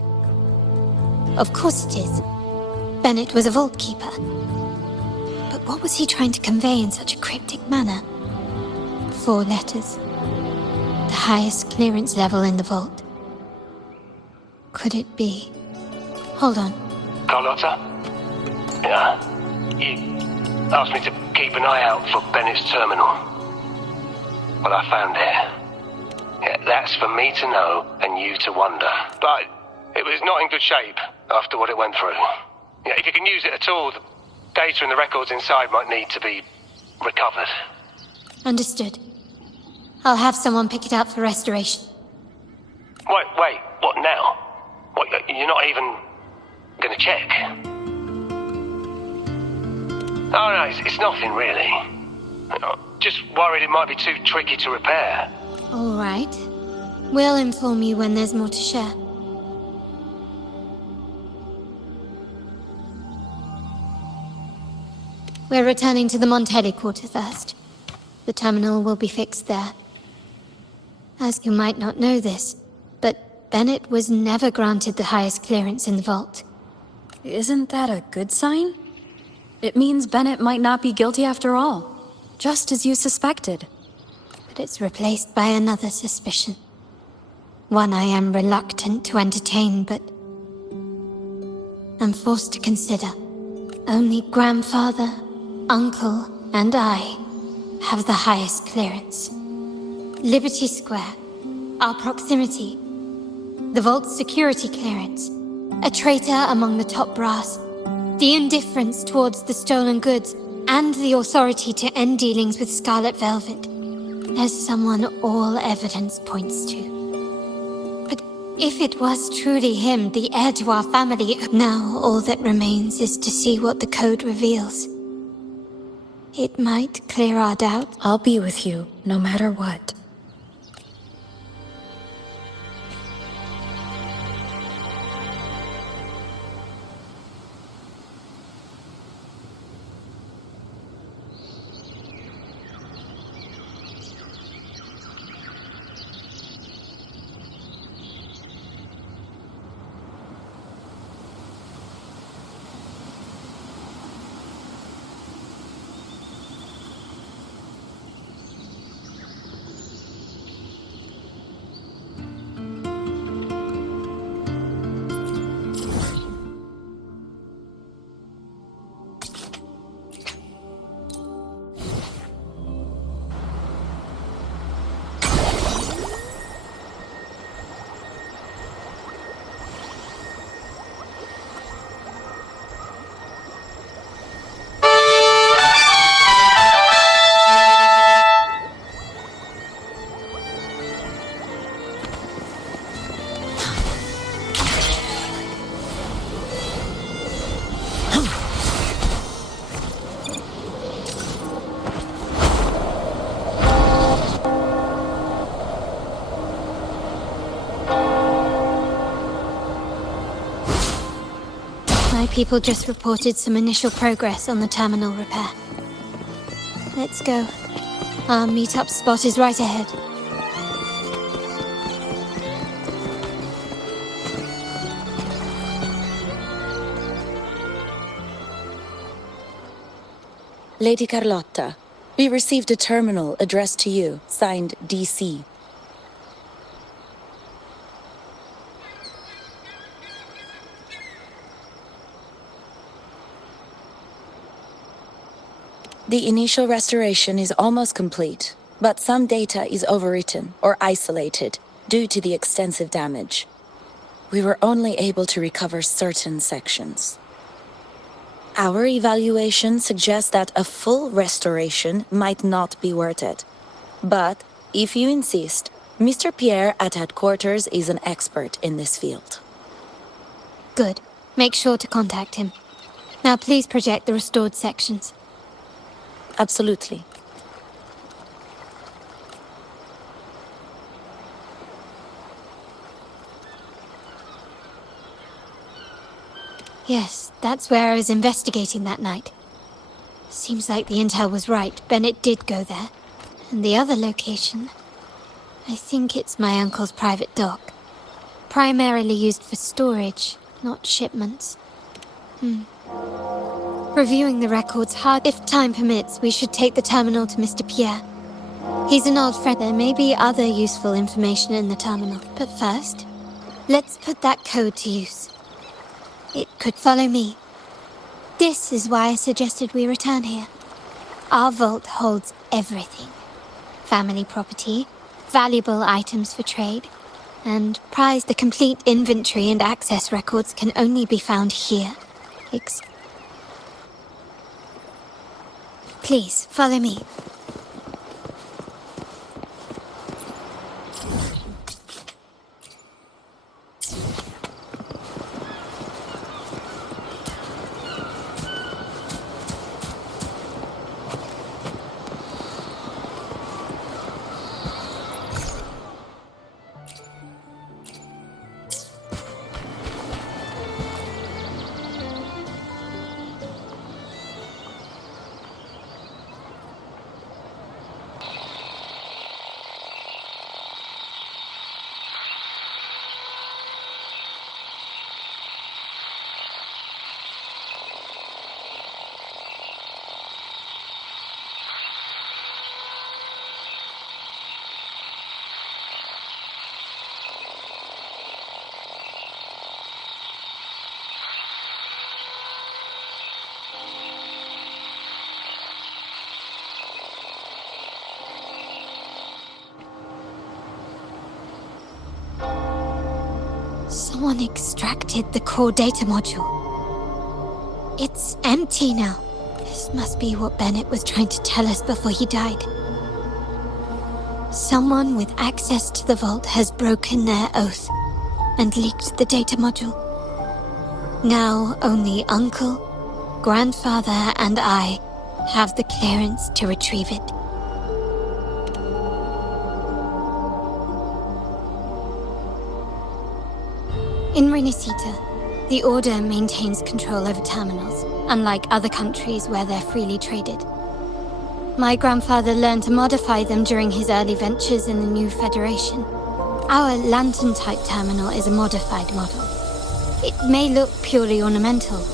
Of course it is. Bennett was a vault keeper. But what was he trying to convey in such a cryptic manner? 4 letters. The highest clearance level in the vault. Could it be? Hold on. Carlotta? Yeah. You asked me to keep an eye out for Bennett's terminal. Well, I found it. Yeah, that's for me to know and you to wonder. But it was not in good shape after what it went through. Yeah, if you can use it at all, the data and the records inside might need to be recovered. Understood. I'll have someone pick it up for restoration. Wait, what now? What, you're not even gonna check? Oh no, it's nothing really. Just worried it might be too tricky to repair. All right. We'll inform you when there's more to share. We're returning to the Montelli quarter first. The terminal will be fixed there. As you might not know this, but Bennett was never granted the highest clearance in the vault. Isn't that a good sign? It means Bennett might not be guilty after all, just as you suspected. But it's replaced by another suspicion. One I am reluctant to entertain, but I'm forced to consider. Only grandfather, uncle, and I have the highest clearance. Liberty Square, our proximity, the vault's security clearance, a traitor among the top brass, the indifference towards the stolen goods, and the authority to end dealings with Scarlet Velvet. There's someone all evidence points to. But if it was truly him, the heir to our family, now all that remains is to see what the code reveals. It might clear our doubts. I'll be with you, no matter what. People just reported some initial progress on the terminal repair. Let's go. Our meet-up spot is right ahead. Lady Carlotta, we received a terminal addressed to you, signed DC. The initial restoration is almost complete, but some data is overwritten or isolated due to the extensive damage. We were only able to recover certain sections. Our evaluation suggests that a full restoration might not be worth it. But, if you insist, Mr. Pierre at headquarters is an expert in this field. Good. Make sure to contact him. Now please project the restored sections. Absolutely. Yes, that's where I was investigating that night. Seems like the intel was right. Bennett did go there. And the other location... I think it's my uncle's private dock. Primarily used for storage, not shipments. Reviewing the records hard. If time permits, we should take the terminal to Mr. Pierre. He's an old friend. There may be other useful information in the terminal. But first, let's put that code to use. It could follow me. This is why I suggested we return here. Our vault holds everything. Family property, valuable items for trade, and the complete inventory and access records can only be found here. Please, follow me. Someone extracted the core data module. It's empty now. This must be what Bennett was trying to tell us before he died. Someone with access to the vault has broken their oath and leaked the data module. Now only Uncle, Grandfather, and I have the clearance to retrieve it. In Renacita, the Order maintains control over terminals, unlike other countries where they're freely traded. My grandfather learned to modify them during his early ventures in the new Federation. Our lantern-type terminal is a modified model. It may look purely ornamental,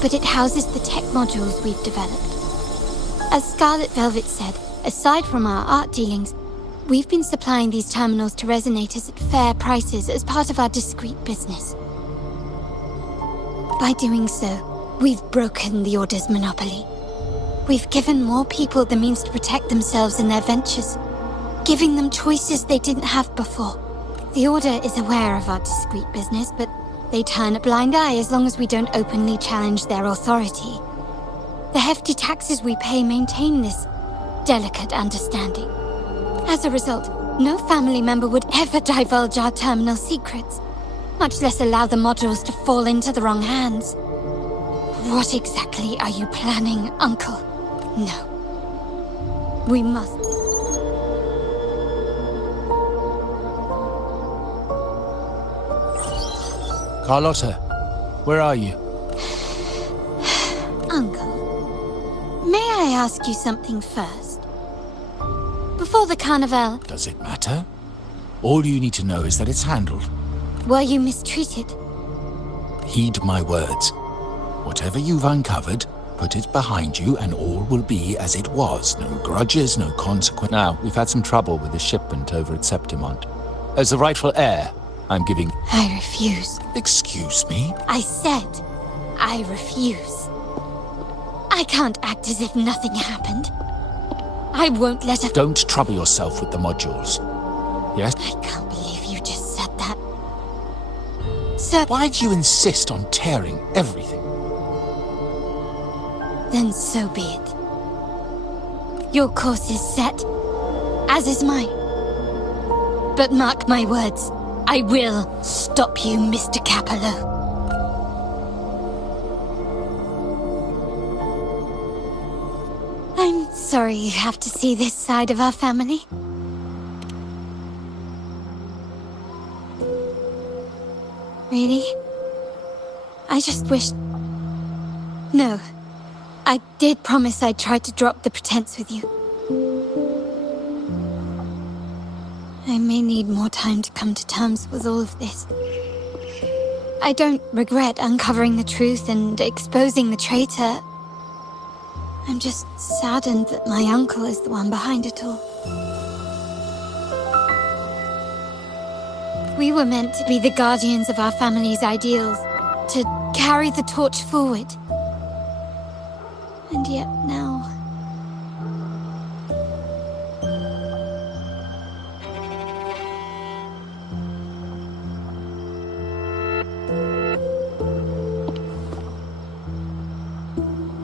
but it houses the tech modules we've developed. As Scarlet Velvet said, aside from our art dealings, we've been supplying these terminals to resonators at fair prices as part of our discreet business. By doing so, we've broken the Order's monopoly. We've given more people the means to protect themselves in their ventures, giving them choices they didn't have before. The Order is aware of our discreet business, but they turn a blind eye as long as we don't openly challenge their authority. The hefty taxes we pay maintain this delicate understanding. As a result, no family member would ever divulge our terminal secrets, much less allow the modules to fall into the wrong hands. What exactly are you planning, Uncle? No. We must. Carlotta, where are you? Uncle, may I ask you something first? Before the carnival... Does it matter? All you need to know is that it's handled. Were you mistreated? Heed my words. Whatever you've uncovered, put it behind you and all will be as it was. No grudges, no consequence. Now, we've had some trouble with the shipment over at Septimont. As the rightful heir, I'm giving... I refuse. Excuse me? I said I refuse. I can't act as if nothing happened. I won't let a... Don't trouble yourself with the modules. Yes? I can't believe you just said that. Sir... Why do you insist on tearing everything? Then so be it. Your course is set, as is mine. But mark my words, I will stop you, Mr. Capello. I'm sorry you have to see this side of our family. Really? I just wished... No. I did promise I'd try to drop the pretense with you. I may need more time to come to terms with all of this. I don't regret uncovering the truth and exposing the traitor. I'm just saddened that my uncle is the one behind it all. We were meant to be the guardians of our family's ideals, to carry the torch forward. And yet now...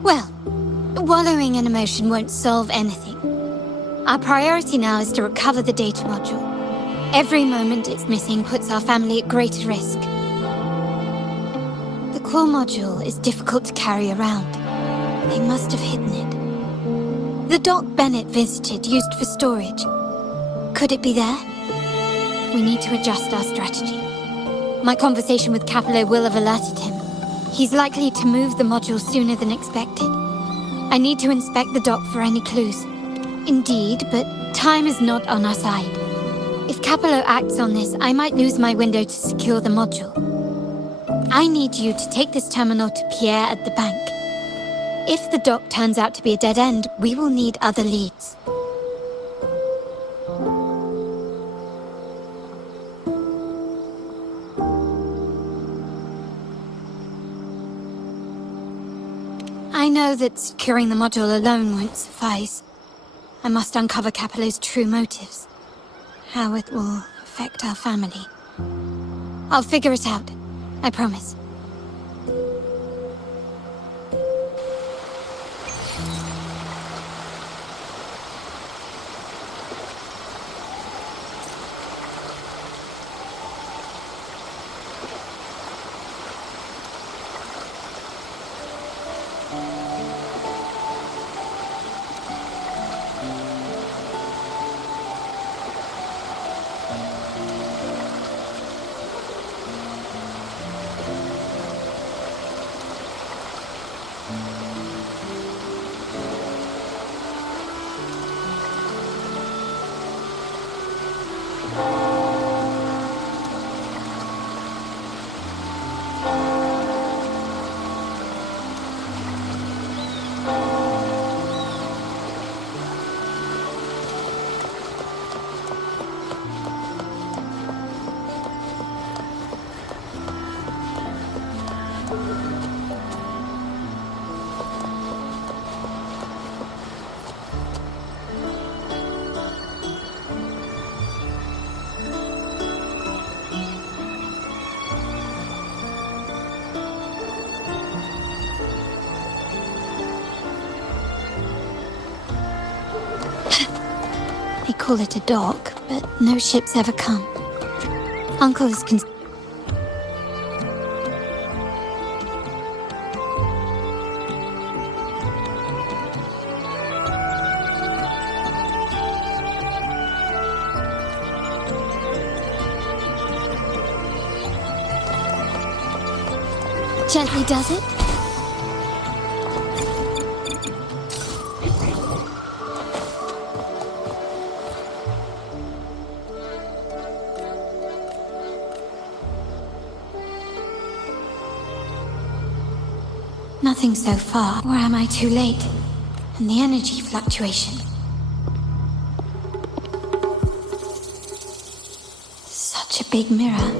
Well, wallowing in emotion won't solve anything. Our priority now is to recover the data module. Every moment it's missing puts our family at greater risk. The core module is difficult to carry around. They must have hidden it. The dock Bennett visited, used for storage. Could it be there? We need to adjust our strategy. My conversation with Capello will have alerted him. He's likely to move the module sooner than expected. I need to inspect the dock for any clues. Indeed, but time is not on our side. If Capello acts on this, I might lose my window to secure the module. I need you to take this terminal to Pierre at the bank. If the dock turns out to be a dead end, we will need other leads. I know that securing the module alone won't suffice. I must uncover Capello's true motives. How it will affect our family. I'll figure it out. I promise. They call it a dock, but no ships ever come. Uncle is Gently does it? Nothing so far. Or am I too late? And the energy fluctuation. Such a big mirror.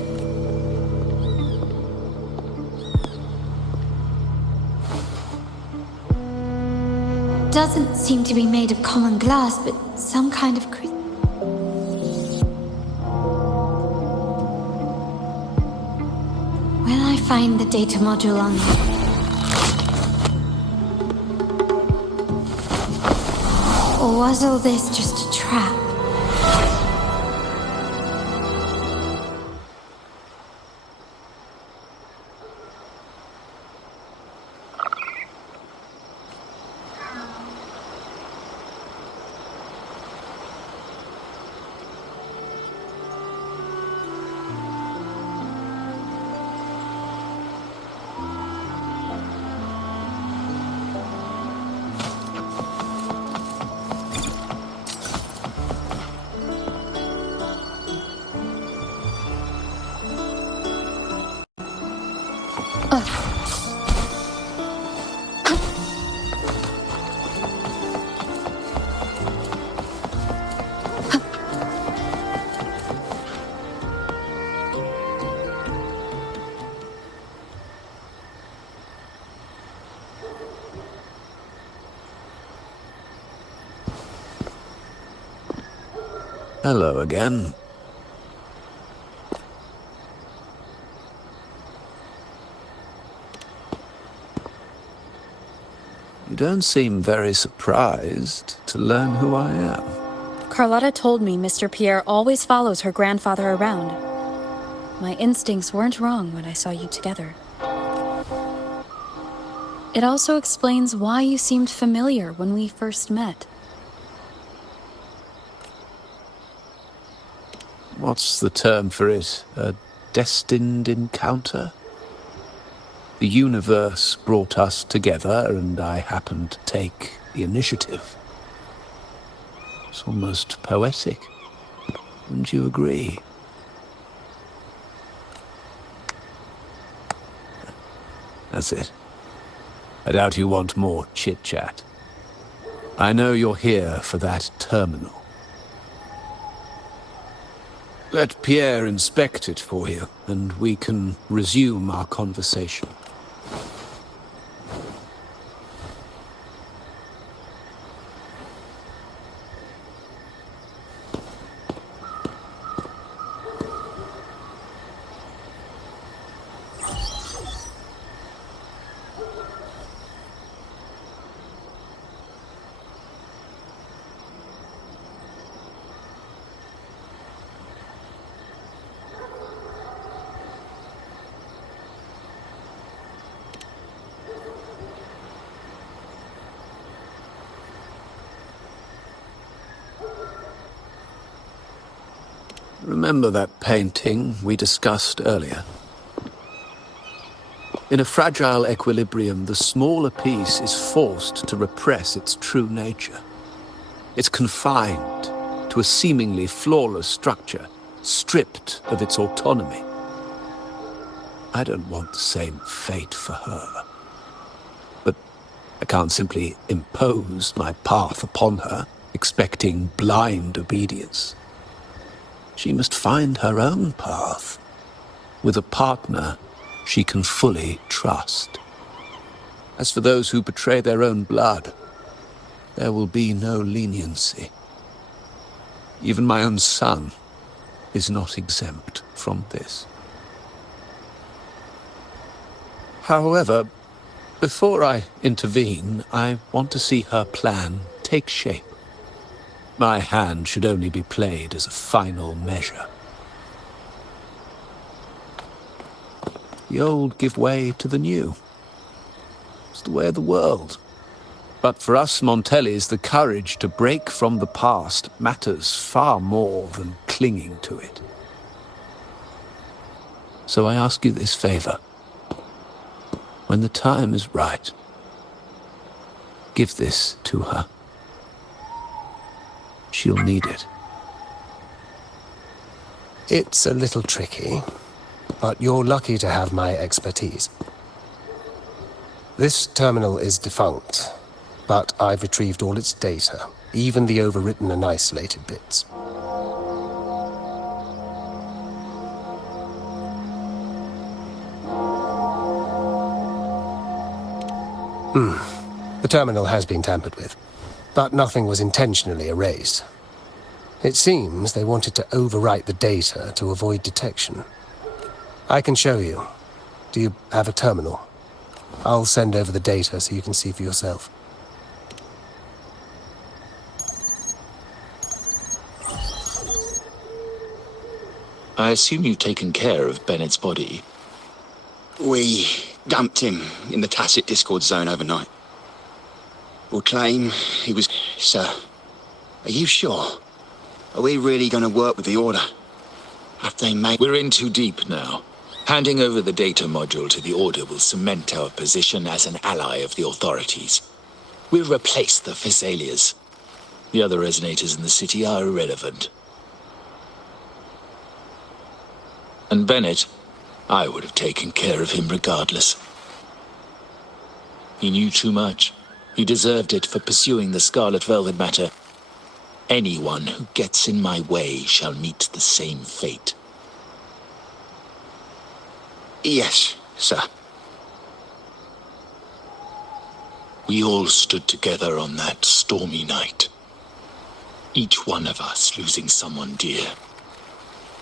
Doesn't seem to be made of common glass, but some kind of crystal. Will I find the data module on Or was all this just a trap? Hello again. You don't seem very surprised to learn who I am. Carlotta told me Mr. Pierre always follows her grandfather around. My instincts weren't wrong when I saw you together. It also explains why you seemed familiar when we first met. What's the term for it? A destined encounter? The universe brought us together, and I happened to take the initiative. It's almost poetic. Wouldn't you agree? That's it. I doubt you want more chit-chat. I know you're here for that terminal. Let Pierre inspect it for you, and we can resume our conversation. Remember that painting we discussed earlier? In a fragile equilibrium, the smaller piece is forced to repress its true nature. It's confined to a seemingly flawless structure, stripped of its autonomy. I don't want the same fate for her. But I can't simply impose my path upon her, expecting blind obedience. She must find her own path, with a partner she can fully trust. As for those who betray their own blood, there will be no leniency. Even my own son is not exempt from this. However, before I intervene, I want to see her plan take shape. My hand should only be played as a final measure. The old give way to the new. It's the way of the world. But for us Montellis, the courage to break from the past matters far more than clinging to it. So I ask you this favor. When the time is right, give this to her. She'll need it. It's a little tricky, but you're lucky to have my expertise. This terminal is defunct, but I've retrieved all its data, even the overwritten and isolated bits. The terminal has been tampered with, but nothing was intentionally erased. It seems they wanted to overwrite the data to avoid detection. I can show you. Do you have a terminal? I'll send over the data so you can see for yourself. I assume you've taken care of Bennett's body. We dumped him in the tacit discord zone overnight. We'll claim he was... Sir, are you sure? Are we really going to work with the Order? Have they made... We're in too deep now. Handing over the data module to the Order will cement our position as an ally of the authorities. We'll replace the Thessalias. The other resonators in the city are irrelevant. And Bennett, I would have taken care of him regardless. He knew too much. He deserved it for pursuing the Scarlet Velvet matter. Anyone who gets in my way shall meet the same fate. Yes, sir. We all stood together on that stormy night. Each one of us losing someone dear.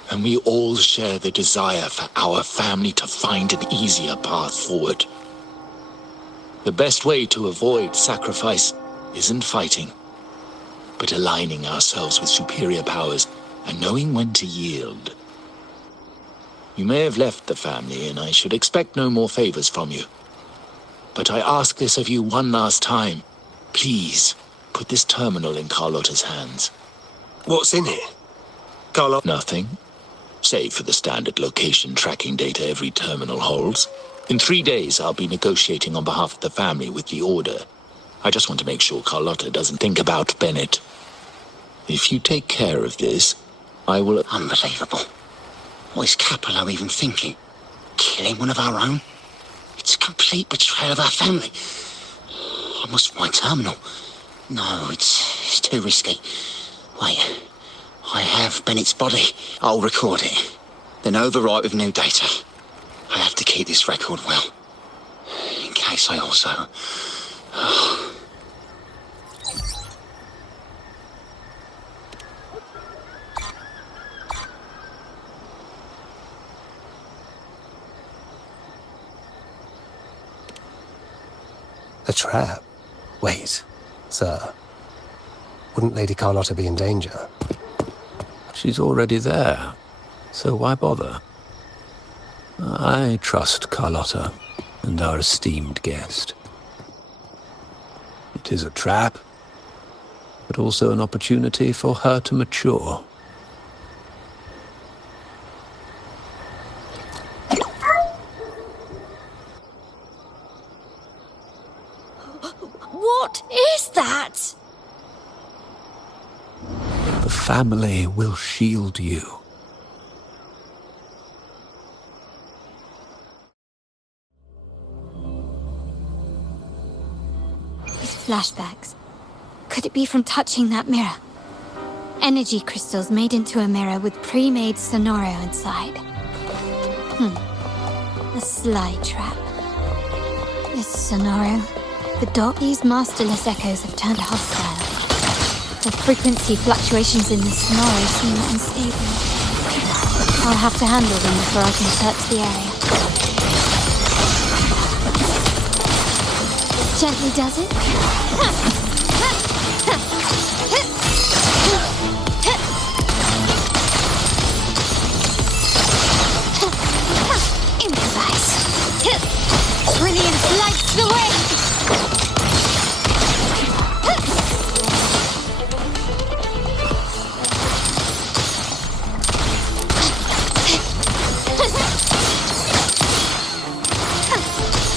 And we all share the desire for our family to find an easier path forward. The best way to avoid sacrifice isn't fighting, but aligning ourselves with superior powers and knowing when to yield. You may have left the family, and I should expect no more favors from you. But I ask this of you one last time. Please, put this terminal in Carlotta's hands. What's in it? Carlotta? Nothing. Save for the standard location tracking data every terminal holds. In 3 days, I'll be negotiating on behalf of the family with the Order. I just want to make sure Carlotta doesn't think about Bennett. If you take care of this, I will... Unbelievable. What is Capello even thinking? Killing one of our own? It's a complete betrayal of our family. I must find Terminal. No, it's too risky. Wait, I have Bennett's body. I'll record it. Then overwrite with new data. I have to keep this record well. In case I also... A trap? Wait, sir. Wouldn't Lady Carlotta be in danger? She's already there, so why bother? I trust Carlotta and our esteemed guest. It is a trap, but also an opportunity for her to mature. What is that? The family will shield you. These flashbacks. Could it be from touching that mirror? Energy crystals made into a mirror with pre-made Sonorio inside. A sly trap. This Sonorio. The Dorky's masterless echoes have turned hostile. The frequency fluctuations in the Sonorio seem unstable. I'll have to handle them before I can search the area. Gently does it? Improvise. Brilliance lights the way.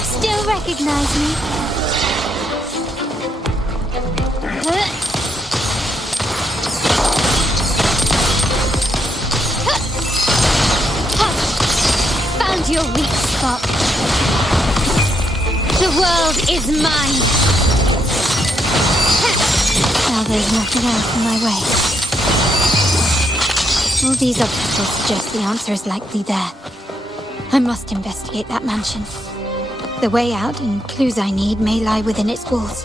Still recognize me? Found your weak spot. The world is mine. Now there's nothing else in my way. All these obstacles suggest the answer is likely there. I must investigate that mansion. The way out and clues I need may lie within its walls.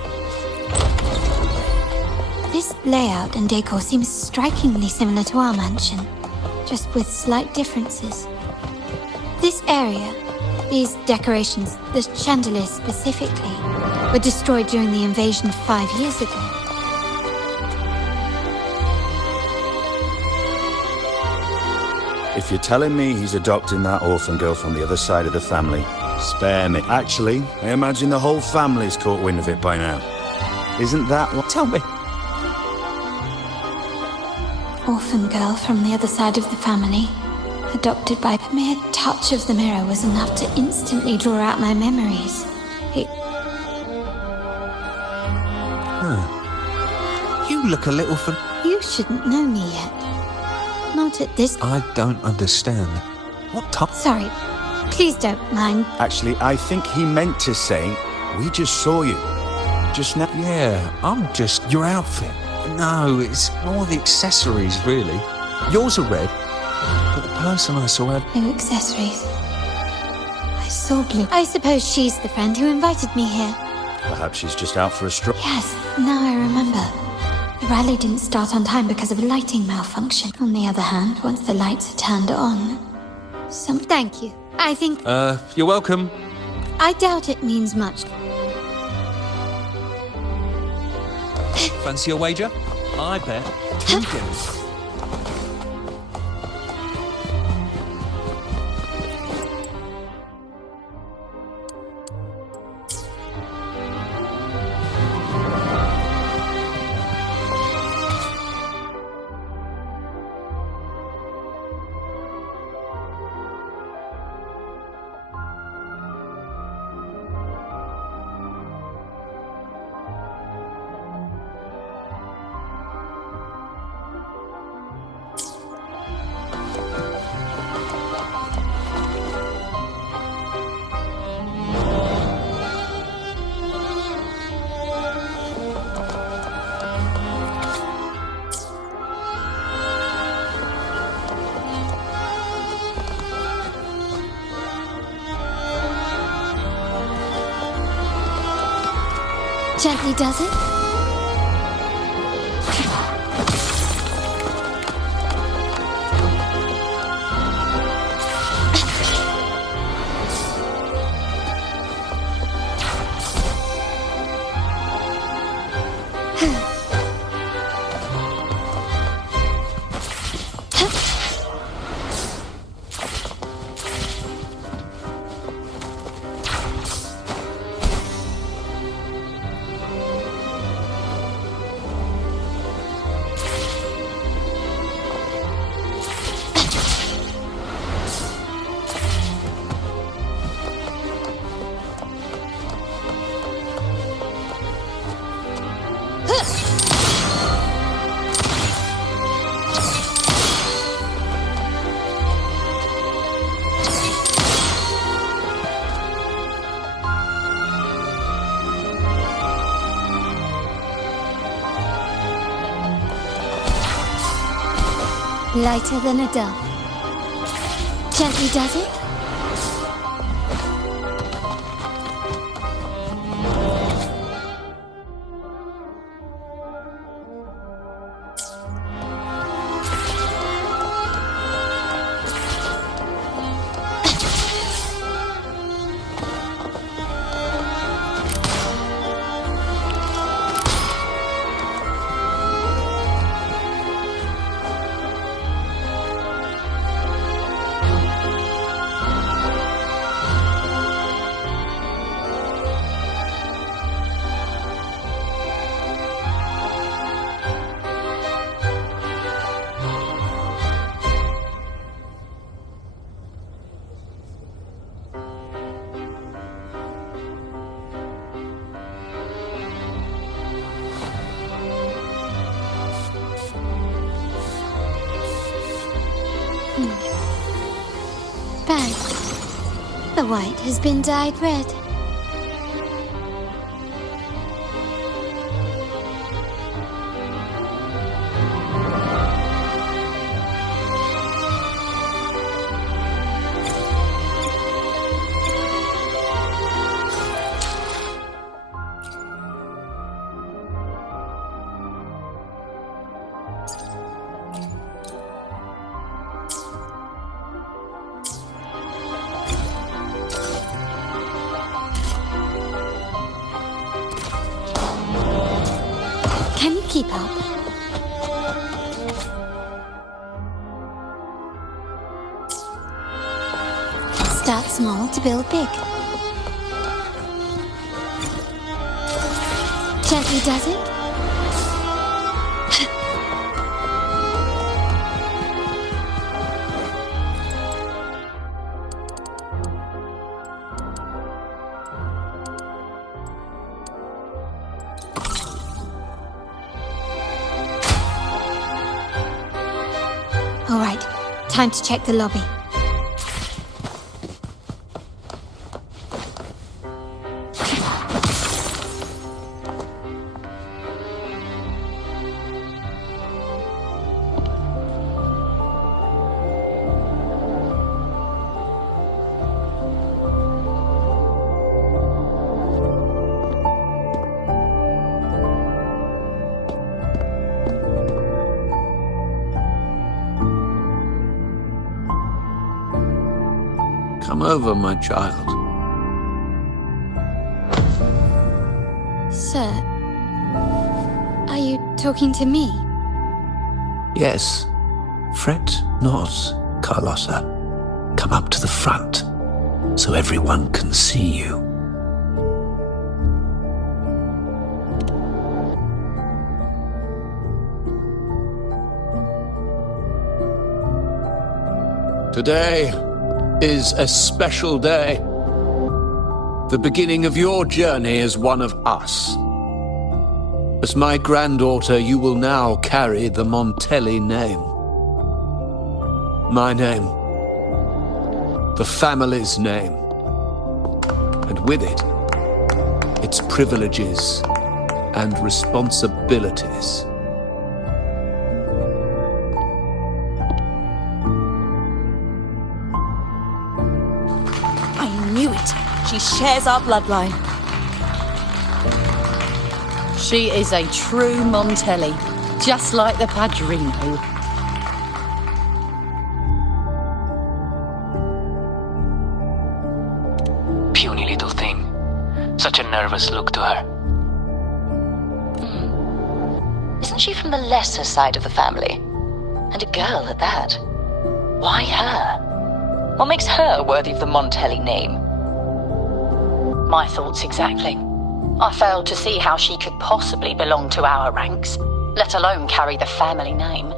This layout and decor seems strikingly similar to our mansion, just with slight differences. This area, these decorations, the chandeliers specifically, were destroyed during the invasion 5 years ago. If you're telling me he's adopting that orphan girl from the other side of the family, spare me. Actually, I imagine the whole family's caught wind of it by now. Isn't that what... Tell me. Orphan girl from the other side of the family. Adopted by a mere touch of the mirror was enough to instantly draw out my memories. You look a little You shouldn't know me yet. Not at this... I don't understand. What time? Sorry. Please don't mind. Actually, I think he meant to say, we just saw you. Just now. Yeah, I'm just your outfit. No, it's more the accessories, really. Yours are red, but the person I saw had... No accessories. I saw blue. I suppose she's the friend who invited me here. Perhaps she's just out for a stroll. Yes, now I remember. The rally didn't start on time because of a lighting malfunction. On the other hand, once the lights are turned on... Thank you. I think... You're welcome. I doubt it means much. Fancy a wager? I bet 2 guineas. Gently does it? Lighter than a dove. Gently does it? Bad. The white has been dyed red. Can you keep up? small to build big. Gently does it? All right, time to check the lobby. Come over, my child. Sir, are you talking to me? Yes. Fret not, Carlotta. Come up to the front, so everyone can see you. Today is a special day. The beginning of your journey as one of us. As my granddaughter, you will now carry the Montelli name. My name. The family's name. And with it, its privileges and responsibilities. She shares our bloodline. She is a true Montelli, just like the Padrino. Puny little thing. Such a nervous look to her. Isn't she from the lesser side of the family? And a girl at that. Why her? What makes her worthy of the Montelli name? My thoughts exactly. I failed to see how she could possibly belong to our ranks, let alone carry the family name.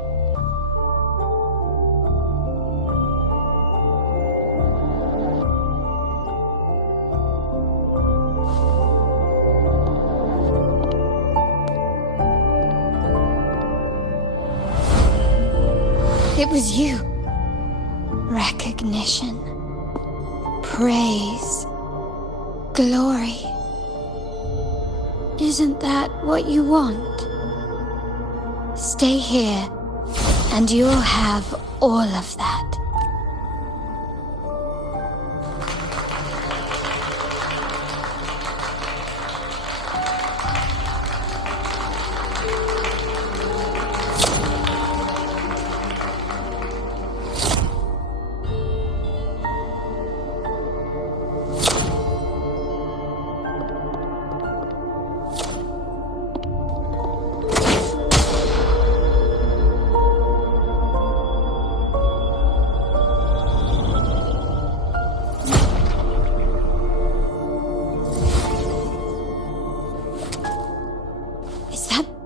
It was you. Recognition. Praise. Glory. Isn't that what you want? Stay here, and you'll have all of that.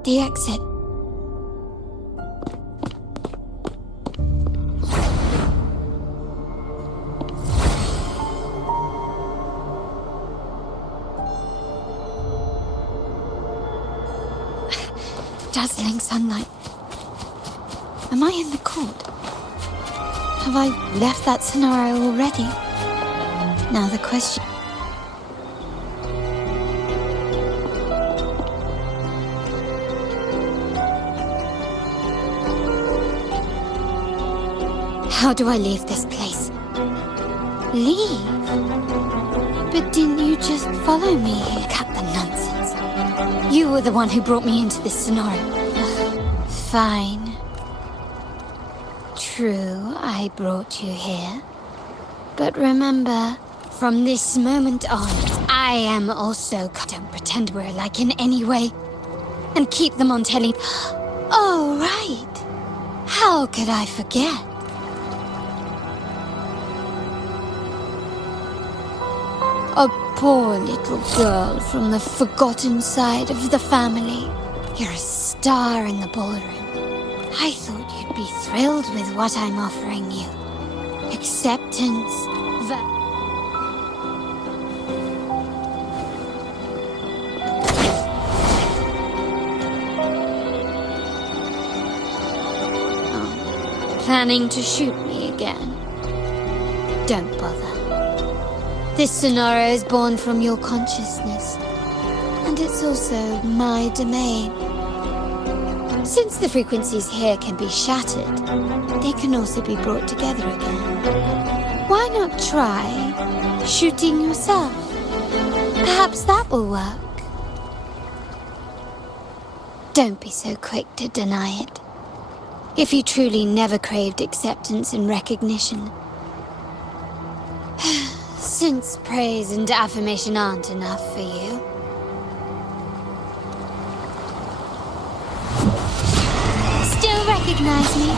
The exit. Dazzling sunlight. Am I in the court? Have I left that scenario already? Now the question... How do I leave this place? Leave? But didn't you just follow me here? Cut the nonsense. You were the one who brought me into this scenario. Ugh. Fine. True, I brought you here. But remember, from this moment on, I am also... Don't pretend we're alike in any way. And keep the Montelli... Oh, right. How could I forget? A poor little girl from the forgotten side of the family. You're a star in the ballroom. I thought you'd be thrilled with what I'm offering you. Acceptance, planning to shoot me again? Don't bother. This scenario is born from your consciousness, and it's also my domain. Since the frequencies here can be shattered, they can also be brought together again. Why not try shooting yourself? Perhaps that will work. Don't be so quick to deny it. If you truly never craved acceptance and recognition, since praise and affirmation aren't enough for you, still recognize me?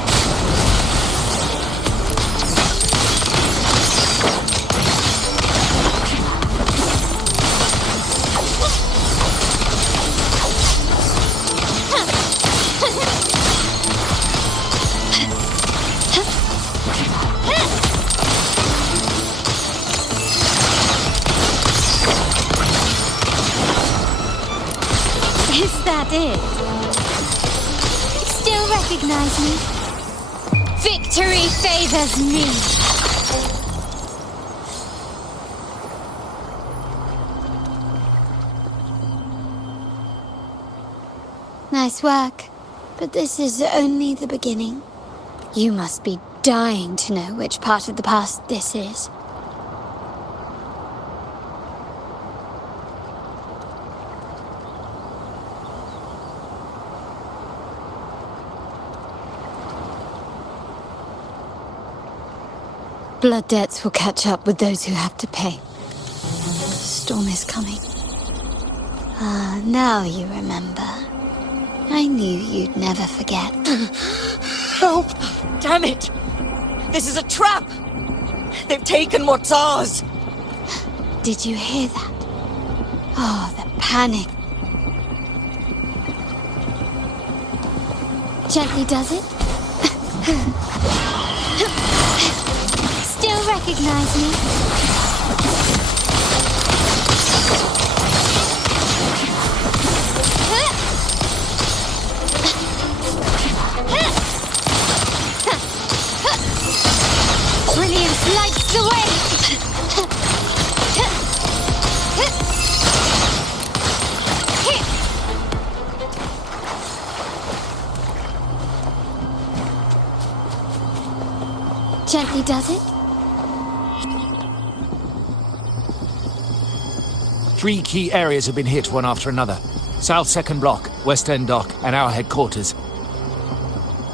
Is that it? Still recognize me? Victory favors me! Nice work, but this is only the beginning. You must be dying to know which part of the past this is. Blood debts will catch up with those who have to pay. Storm is coming. Ah, now you remember. I knew you'd never forget. Help! Damn it! This is a trap! They've taken what's ours! Did you hear that? Oh, the panic. Gently does it? Still recognize me? Brilliance lights the way! Gently does it? 3 key areas have been hit one after another. South 2nd Block, West End Dock, and our headquarters.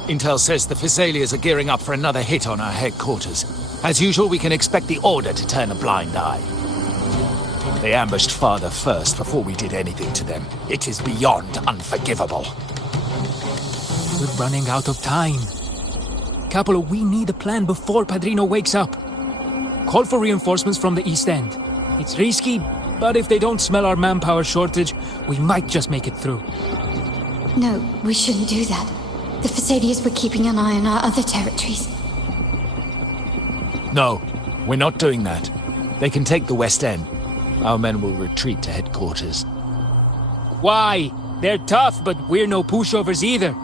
Intel says the Thessalians are gearing up for another hit on our headquarters. As usual, we can expect the Order to turn a blind eye. They ambushed Father first before we did anything to them. It is beyond unforgivable. We're running out of time. Capolo, we need a plan before Padrino wakes up. Call for reinforcements from the East End. It's risky, but if they don't smell our manpower shortage, we might just make it through. No, we shouldn't do that. The Thessalians were keeping an eye on our other territories. No, we're not doing that. They can take the West End. Our men will retreat to headquarters. Why? They're tough, but we're no pushovers either.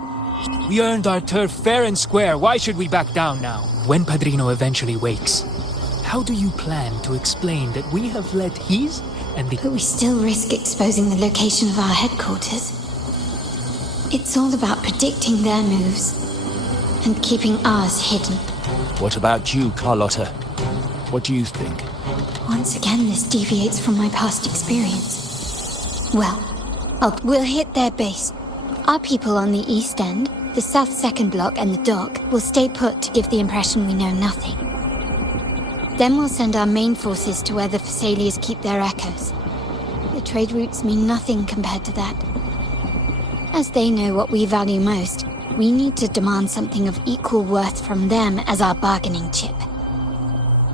We earned our turf fair and square. Why should we back down now? When Padrino eventually wakes, how do you plan to explain that we have let his and the... But we still risk exposing the location of our headquarters. It's all about predicting their moves and keeping ours hidden. What about you, Carlotta? What do you think? Once again, this deviates from my past experience. Well, we'll hit their base. Our people on the East End, the South 2nd Block, and the Dock will stay put to give the impression we know nothing. Then we'll send our main forces to where the Thessalians keep their echoes. The trade routes mean nothing compared to that. As they know what we value most, we need to demand something of equal worth from them as our bargaining chip.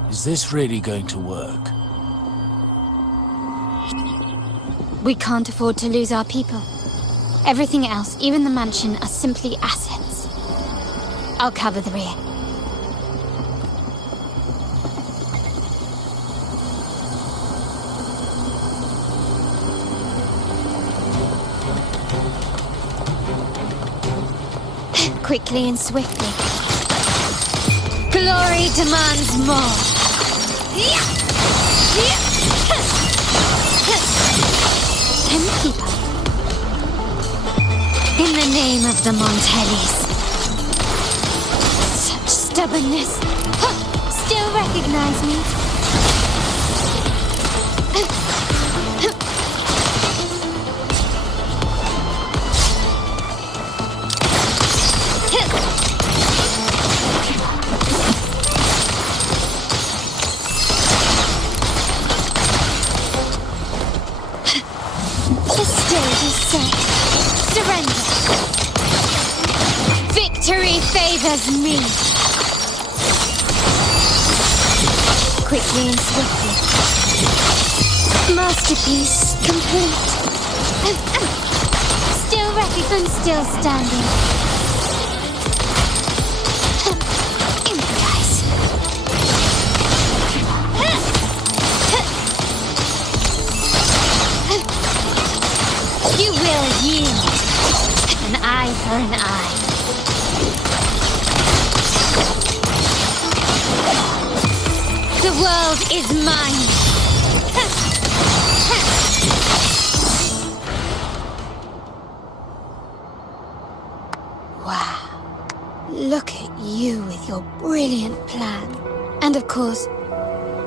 Is this really going to work? We can't afford to lose our people. Everything else, even the mansion, are simply assets. I'll cover the rear. Quickly and swiftly. Glory demands more. Can you keep up? In the name of the Montellis. Such stubbornness. Still recognize me? The stage is set. Surrender. Victory favors me. Quickly and swiftly. Masterpiece complete. Still recognized, still standing. Improvise. You will yield. An eye for an eye. The world is mine. Wow. Look at you with your brilliant plan. And of course,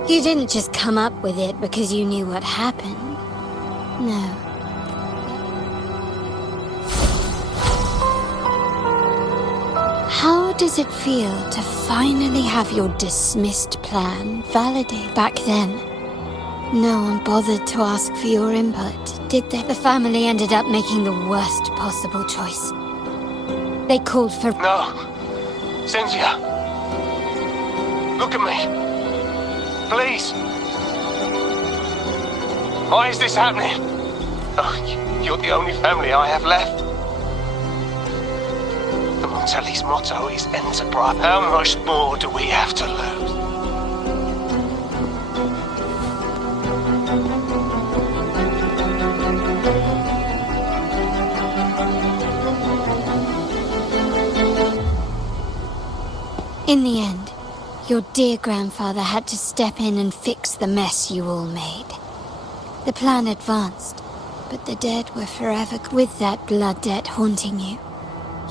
you didn't just come up with it because you knew what happened. No. How does it feel to finally have your dismissed plan validated? Back then, no one bothered to ask for your input, did they? The family ended up making the worst possible choice. They called for— No! Cynthia! Look at me! Please! Why is this happening? Oh, you're the only family I have left. The Montelli's motto is enterprise. How much more do we have to lose? In the end, your dear grandfather had to step in and fix the mess you all made. The plan advanced, but the dead were forever. With that blood debt haunting you,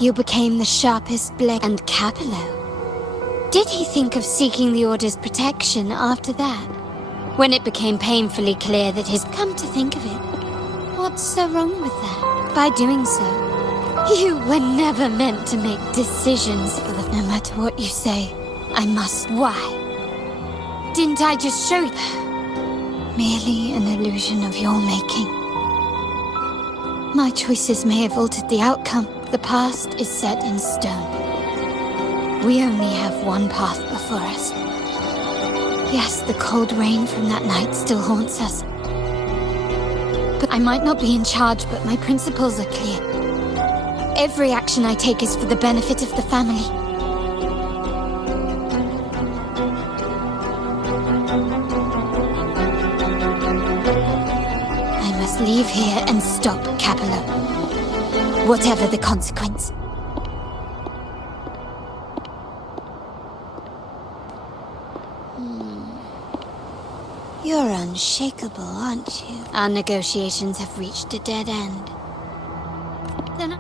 you became the sharpest blade. And Capello? Did he think of seeking the Order's protection after that? When it became painfully clear that his— Come to think of it, what's so wrong with that? By doing so, you were never meant to make decisions for the— No matter what you say, I must. Why? Didn't I just show you? Merely an illusion of your making. My choices may have altered the outcome. The past is set in stone. We only have one path before us. Yes, the cold rain from that night still haunts us. But I might not be in charge, but my principles are clear. Every action I take is for the benefit of the family. I must leave here and stop Capello. Whatever the consequence. You're unshakable, aren't you? Our negotiations have reached a dead end. Then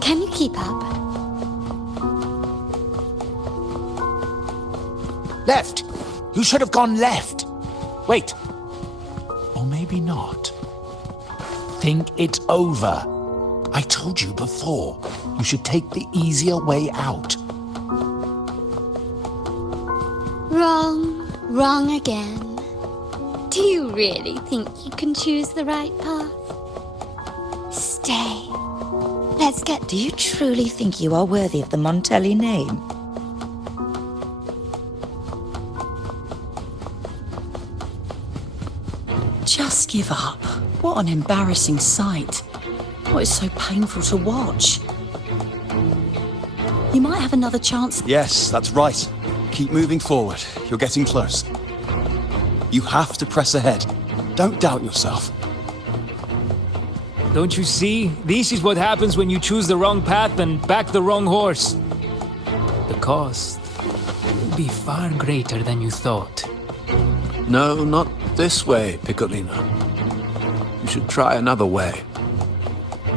can you keep up? Left! You should have gone left! Wait. Or maybe not. Think it over. I told you before, you should take the easier way out. Wrong. Wrong again. Do you really think you can choose the right path? Stay. Let's get... Do you truly think you are worthy of the Montelli name? Just give up. What an embarrassing sight. What is so painful to watch? You might have another chance. Yes, that's right. Keep moving forward. You're getting close. You have to press ahead. Don't doubt yourself. Don't you see? This is what happens when you choose the wrong path and back the wrong horse. The cost will be far greater than you thought. No, not this way, Piccolino. You should try another way.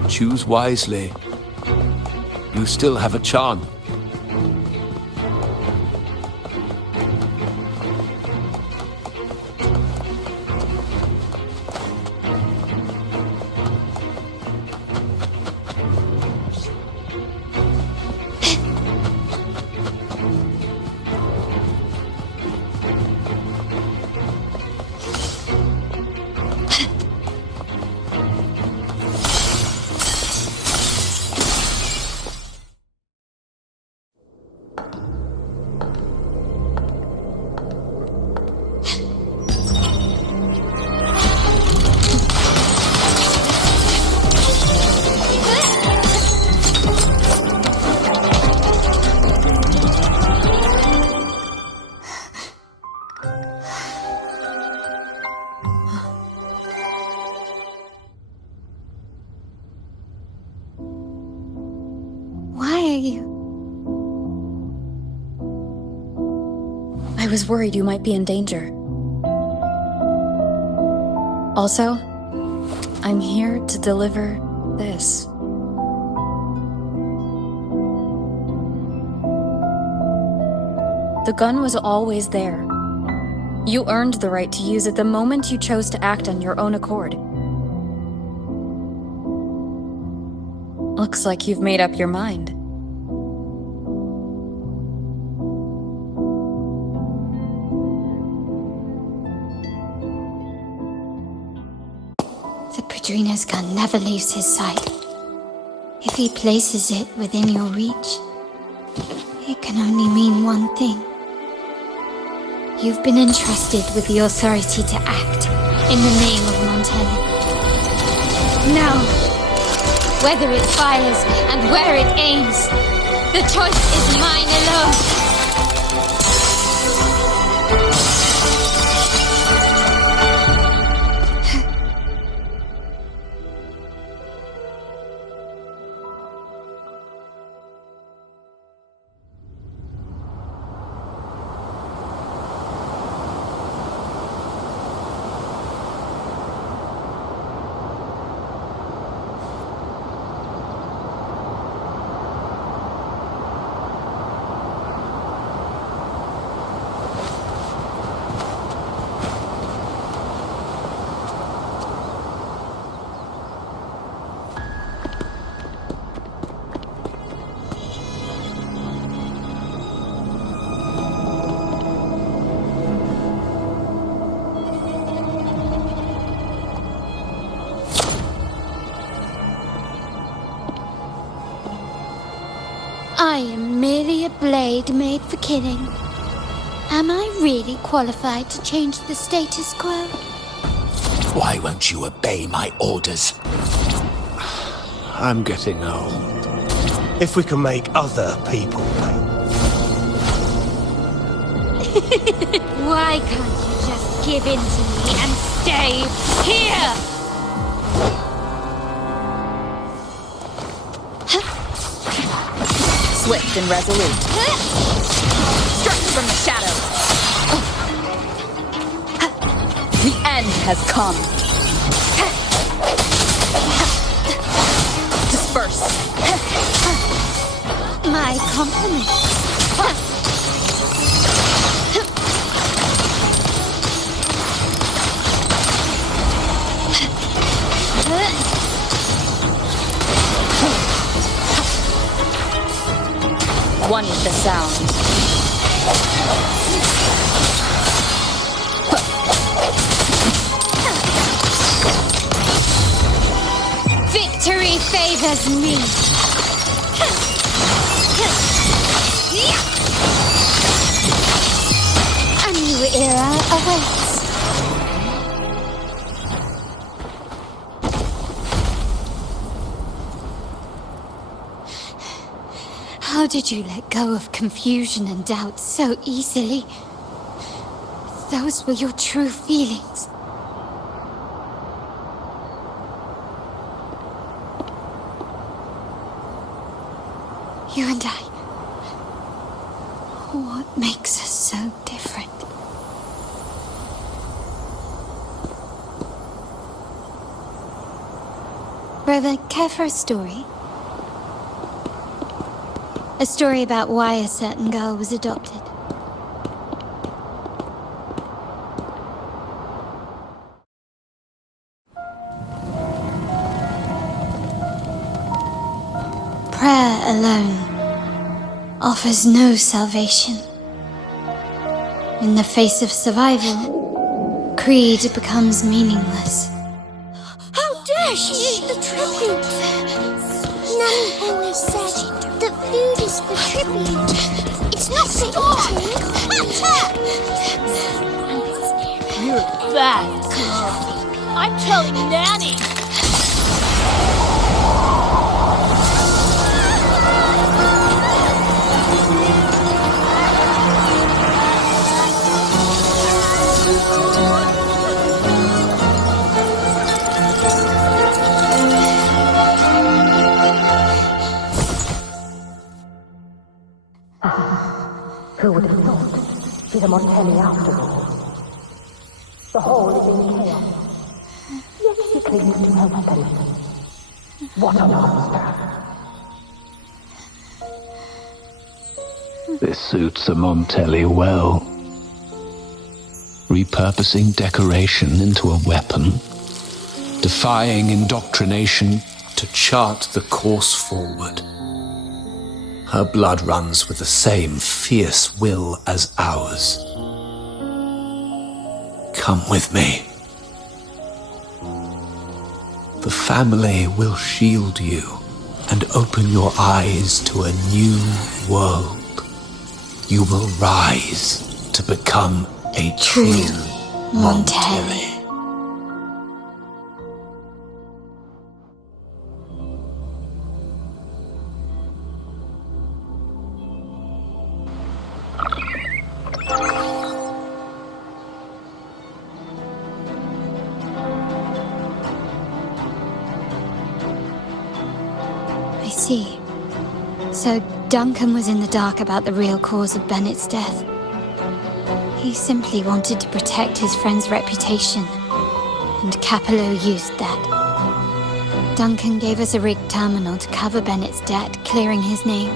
Choose wisely. You still have a chance. I was worried you might be in danger. Also, I'm here to deliver this. The gun was always there. You earned the right to use it the moment you chose to act on your own accord. Looks like you've made up your mind. The Padrino's gun never leaves his side. If he places it within your reach, it can only mean one thing. You've been entrusted with the authority to act in the name of Montelli. Now, whether it fires and where it aims, the choice is mine alone. I am merely a blade made for killing. Am I really qualified to change the status quo? Why won't you obey my orders? I'm getting old. If we can make other people pay. Why can't you just give in to me and stay here? Swift and resolute. Strike from the shadows. The end has come. Disperse. My compliments. One is the sound. Victory favors me. A new era awaits. How did you let go of confusion and doubt so easily? Those were your true feelings. You and I. What makes us so different? Brother, care for a story? A story about why a certain girl was adopted. Prayer alone offers no salvation. In the face of survival, creed becomes meaningless. How dare she eat the tribute? Nanny always said that food is for tribute. It's not for eating. You're a bad girl. I'm telling Nanny. Who would have thought? She's a Montelli after all. The hall is in chaos. Yet she clings to her weapon. What a monster! This suits a Montelli well. Repurposing decoration into a weapon, defying indoctrination to chart the course forward. Her blood runs with the same fierce will as ours. Come with me. The family will shield you and open your eyes to a new world. You will rise to become a true Montelli. I see. So Duncan was in the dark about the real cause of Bennett's death. He simply wanted to protect his friend's reputation, and Capello used that. Duncan gave us a rigged terminal to cover Bennett's debt, clearing his name.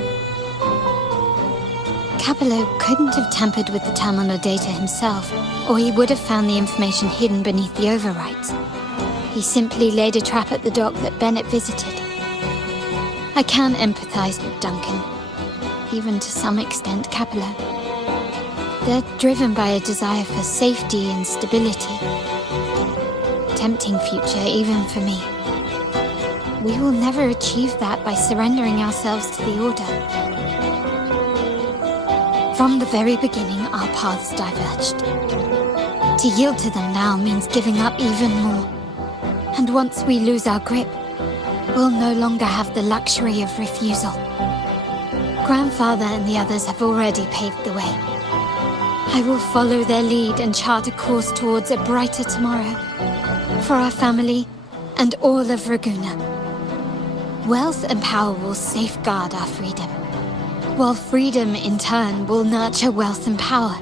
Capello couldn't have tampered with the terminal data himself, or he would have found the information hidden beneath the overwrites. He simply laid a trap at the dock that Bennett visited. I can empathize with Duncan, even to some extent Capello. They're driven by a desire for safety and stability. Tempting future even for me. We will never achieve that by surrendering ourselves to the Order. From the very beginning, our paths diverged. To yield to them now means giving up even more. And once we lose our grip, we'll no longer have the luxury of refusal. Grandfather and the others have already paved the way. I will follow their lead and chart a course towards a brighter tomorrow. For our family and all of Ragusa. Wealth and power will safeguard our freedom, while freedom in turn will nurture wealth and power.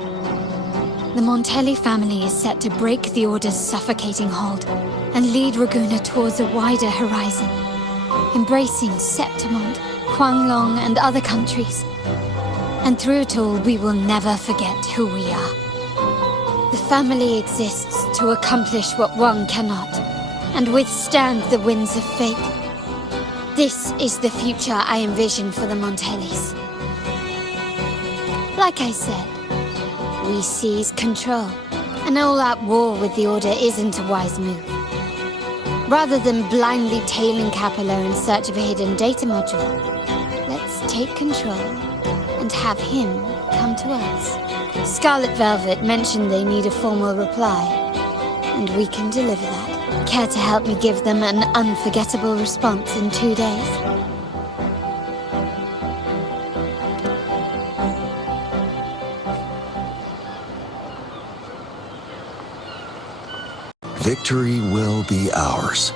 The Montelli family is set to break the Order's suffocating hold and lead Ragusa towards a wider horizon, embracing Septimont, Huanglong, and other countries. And through it all, we will never forget who we are. The family exists to accomplish what one cannot, and withstand the winds of fate. This is the future I envision for the Montellis. Like I said, we seize control. An all-out war with the Order isn't a wise move. Rather than blindly tailing Capello in search of a hidden data module, let's take control and have him come to us. Scarlet Velvet mentioned they need a formal reply, and we can deliver that. Care to help me give them an unforgettable response in 2 days? Victory will be ours.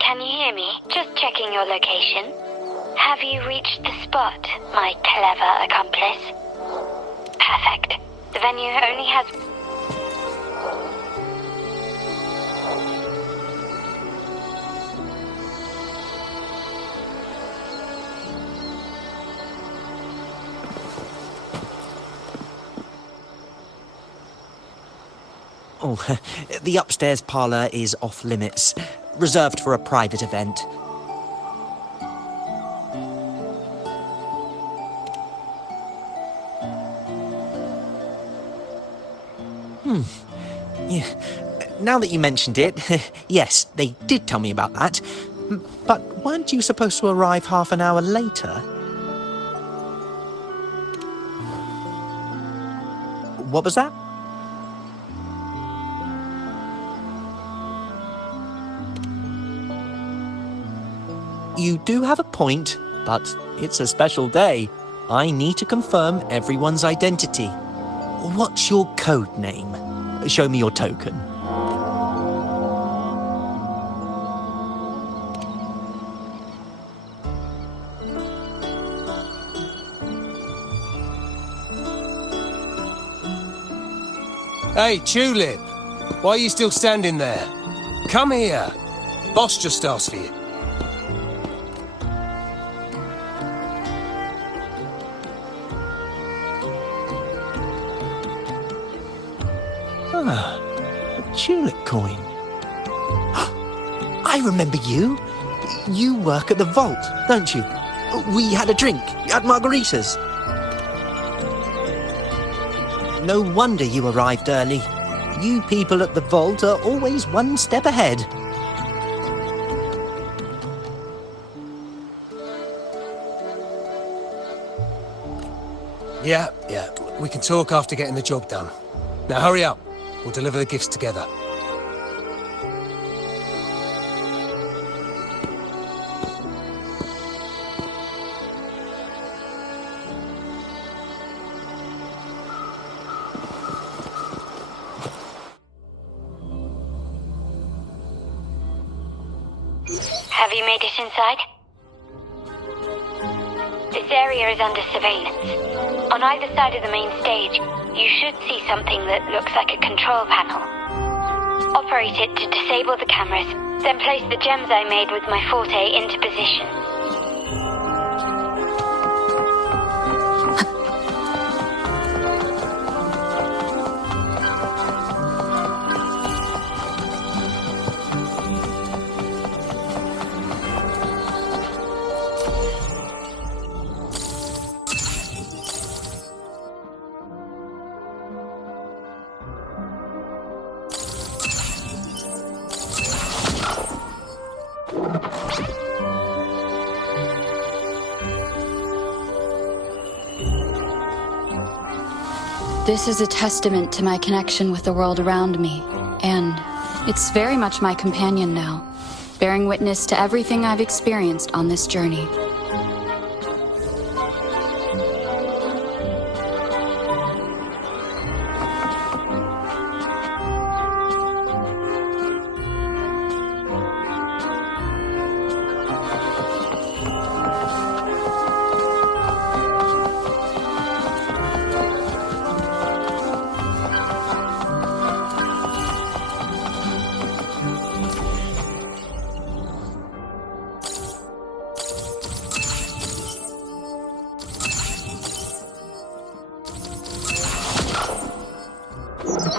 Can you hear me? Just checking your location. Have you reached the spot, my clever accomplice? Perfect. The venue only has... Oh, the upstairs parlour is off limits, reserved for a private event. Yeah. Now that you mentioned it, yes, they did tell me about that. But weren't you supposed to arrive half an hour later? What was that? You do have a point, but it's a special day. I need to confirm everyone's identity. What's your code name? Show me your token. Hey, Tulip! Why are you still standing there? Come here! Boss just asked for you. Ah, a tulip coin. I remember you. You work at the vault, don't you? We had a drink at margaritas. No wonder you arrived early. You people at the vault are always one step ahead. Yeah, we can talk after getting the job done. Now hurry up. We'll deliver the gifts together. Have you made it inside? This area is under surveillance. On either side of the main stage, you should see something that looks like a control panel. Operate it to disable the cameras, then place the gems I made with my forte into position. This is a testament to my connection with the world around me, and it's very much my companion now, bearing witness to everything I've experienced on this journey.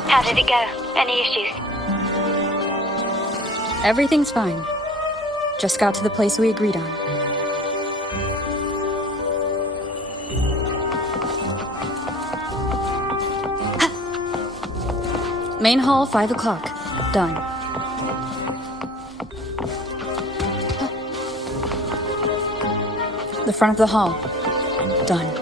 How did it go? Any issues? Everything's fine. Just got to the place we agreed on. Main hall, 5 o'clock. Done. The front of the hall. Done.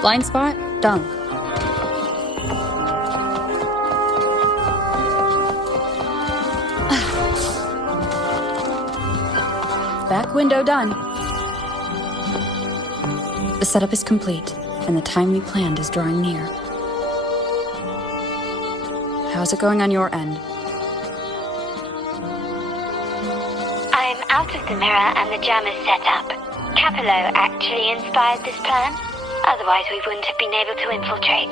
Blind spot? Done. Back window done. The setup is complete, and the time we planned is drawing near. How's it going on your end? I'm out of the mirror and the jam is set up. Capello actually inspired this plan. Otherwise, we wouldn't have been able to infiltrate.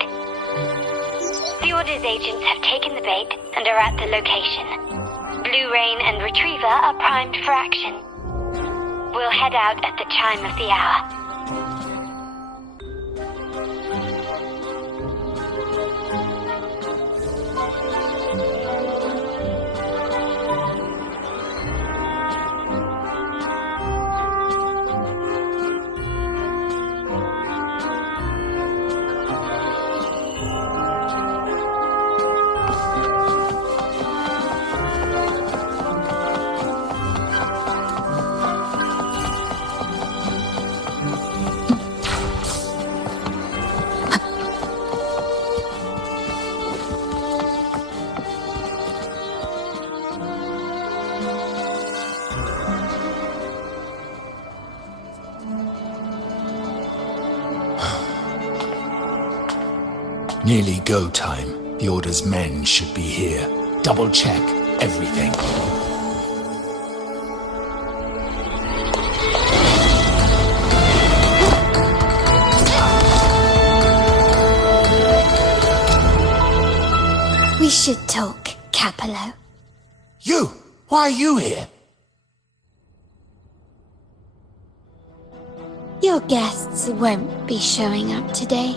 The Order's agents have taken the bait and are at the location. Blue Rain and Retriever are primed for action. We'll head out at the chime of the hour. Nearly go time. The Order's men should be here. Double check everything. We should talk, Capello. You! Why are you here? Your guests won't be showing up today.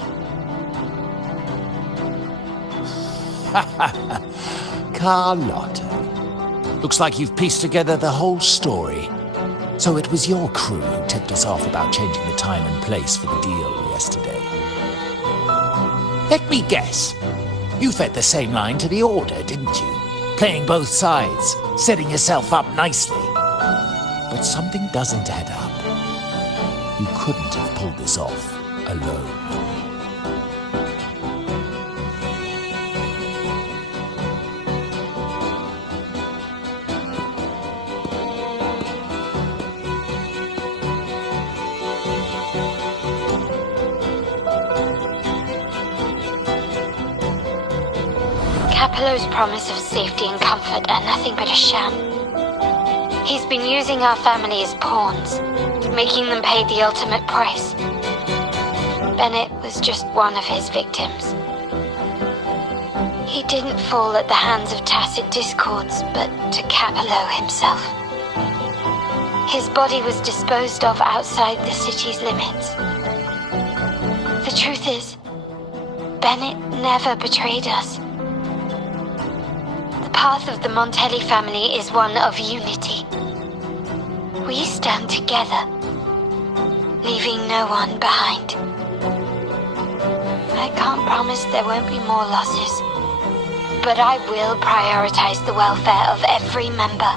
Carlotta. Looks like you've pieced together the whole story. So it was your crew who tipped us off about changing the time and place for the deal yesterday. Let me guess. You fed the same line to the Order, didn't you? Playing both sides, setting yourself up nicely. But something doesn't add up. You couldn't have pulled this off alone. Capello's promise of safety and comfort are nothing but a sham. He's been using our family as pawns, making them pay the ultimate price. Bennett was just one of his victims. He didn't fall at the hands of tacit discords, but to Capello himself. His body was disposed of outside the city's limits. The truth is, Bennett never betrayed us. The path of the Montelli family is one of unity. We stand together, leaving no one behind. I can't promise there won't be more losses, but I will prioritize the welfare of every member.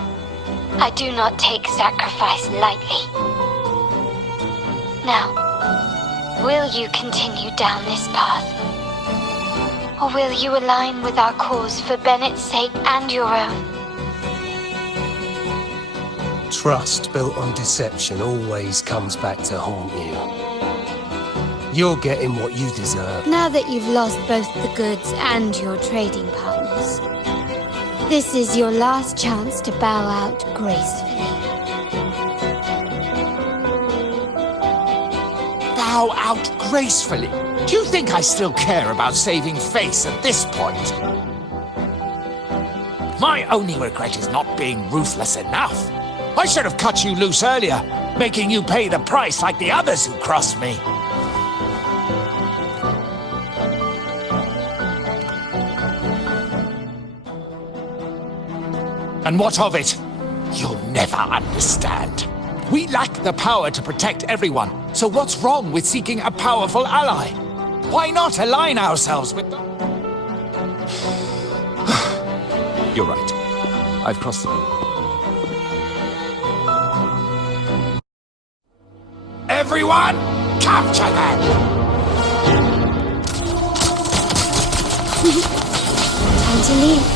I do not take sacrifice lightly. Now, will you continue down this path? Or will you align with our cause for Bennett's sake and your own? Trust built on deception always comes back to haunt you. You're getting what you deserve. Now that you've lost both the goods and your trading partners, this is your last chance to bow out gracefully. Bow out gracefully? Do you think I still care about saving face at this point? My only regret is not being ruthless enough. I should have cut you loose earlier, making you pay the price like the others who crossed me. And what of it? You'll never understand. We lack the power to protect everyone, so what's wrong with seeking a powerful ally? Why not align ourselves with them? You're right. I've crossed the line. Everyone, capture them! Time to leave.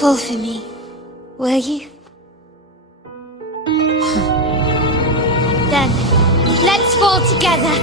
Fall for me, will you? Then, let's fall together!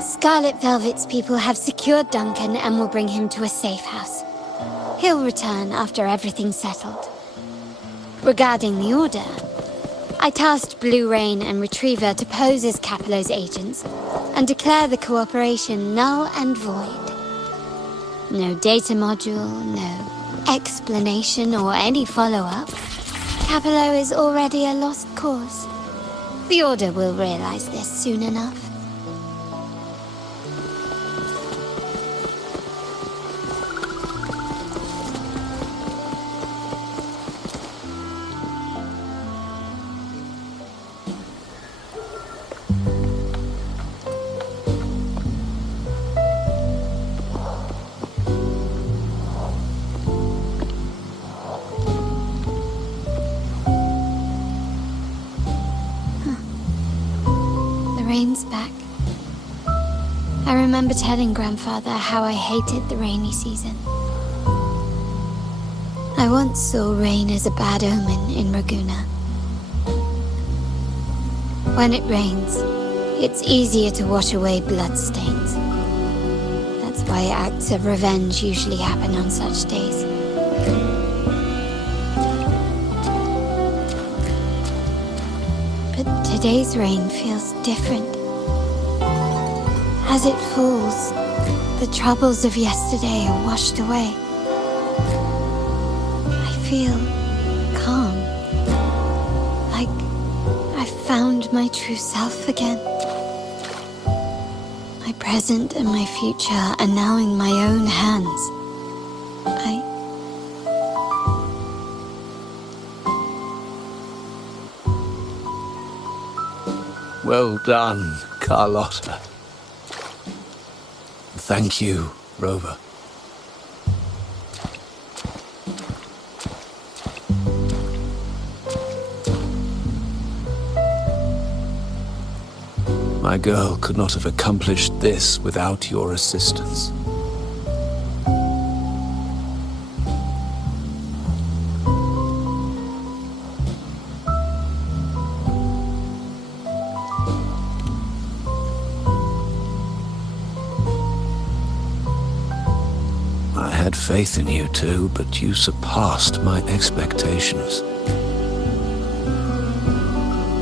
Scarlet Velvet's people have secured Duncan and will bring him to a safe house. He'll return after everything's settled. Regarding the Order, I tasked Blue Rain and Retriever to pose as Capello's agents and declare the cooperation null and void. No data module, no explanation or any follow-up. Capello is already a lost cause. The Order will realize this soon enough. Rain's back. I remember telling Grandfather how I hated the rainy season. I once saw rain as a bad omen in Raguna. When it rains, it's easier to wash away bloodstains. That's why acts of revenge usually happen on such days. But today's rain feels different. As it falls, the troubles of yesterday are washed away. I feel calm, like I've found my true self again. My present and my future are now in my own hands. Well done, Carlotta. Thank you, Rover. My girl could not have accomplished this without your assistance. had faith in you two, but you surpassed my expectations.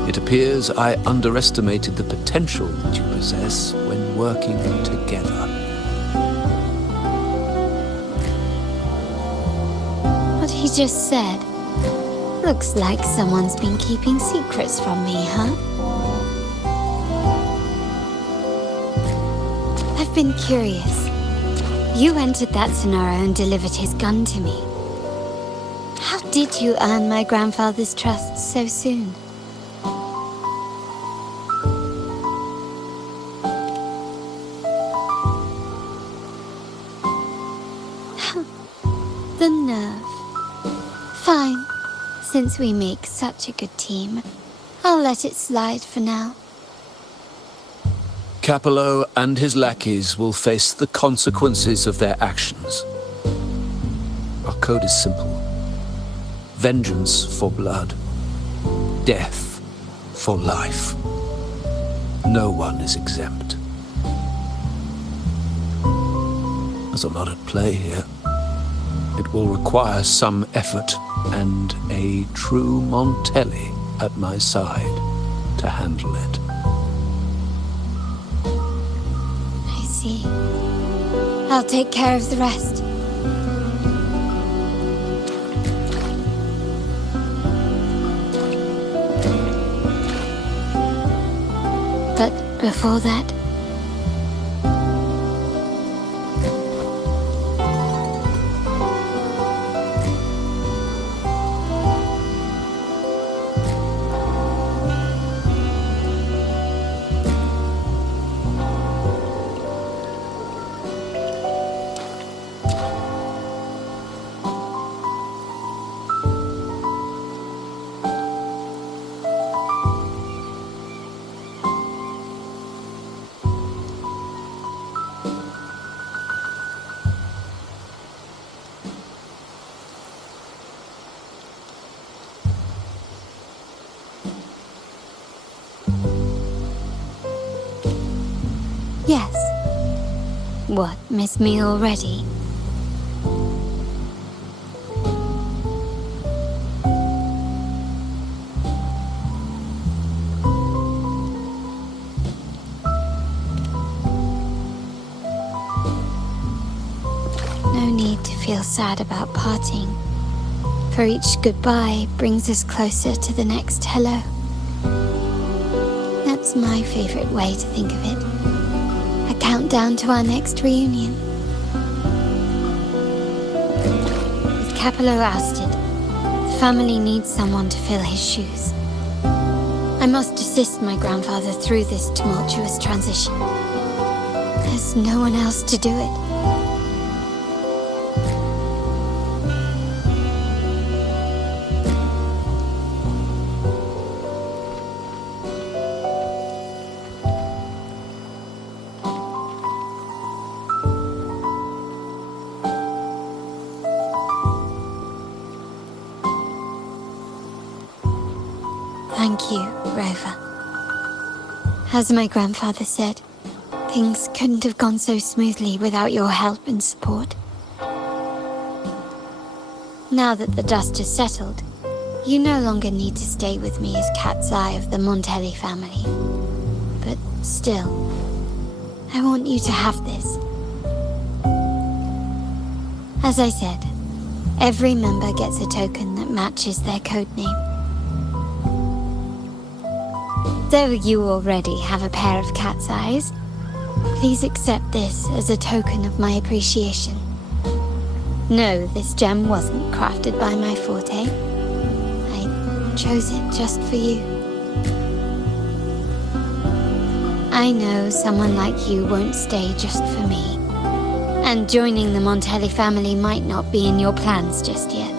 It appears I underestimated the potential that you possess when working together. What he just said. Looks like someone's been keeping secrets from me, huh? I've been curious. You entered that scenario and delivered his gun to me. How did you earn my grandfather's trust so soon? The nerve. Fine. Since we make such a good team, I'll let it slide for now. Capello and his lackeys will face the consequences of their actions. Our code is simple. Vengeance for blood. Death for life. No one is exempt. There's a lot at play here. It will require some effort and a true Montelli at my side to handle it. I see. I'll take care of the rest. But before that, yes. What, miss me already? No need to feel sad about parting, for each goodbye brings us closer to the next hello. That's my favorite way to think of it. A countdown to our next reunion. With Capello ousted, the family needs someone to fill his shoes. I must assist my grandfather through this tumultuous transition. There's no one else to do it. Thank you, Rover. As my grandfather said, things couldn't have gone so smoothly without your help and support. Now that the dust has settled, you no longer need to stay with me as Cat's Eye of the Montelli family. But still, I want you to have this. As I said, every member gets a token that matches their codename. Though you already have a pair of cat's eyes, please accept this as a token of my appreciation. No, this gem wasn't crafted by my forte. I chose it just for you. I know someone like you won't stay just for me, and joining the Montelli family might not be in your plans just yet.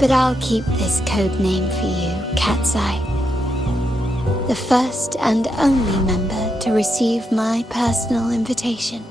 But I'll keep this code name for you, Cat's Eye. The first and only member to receive my personal invitation.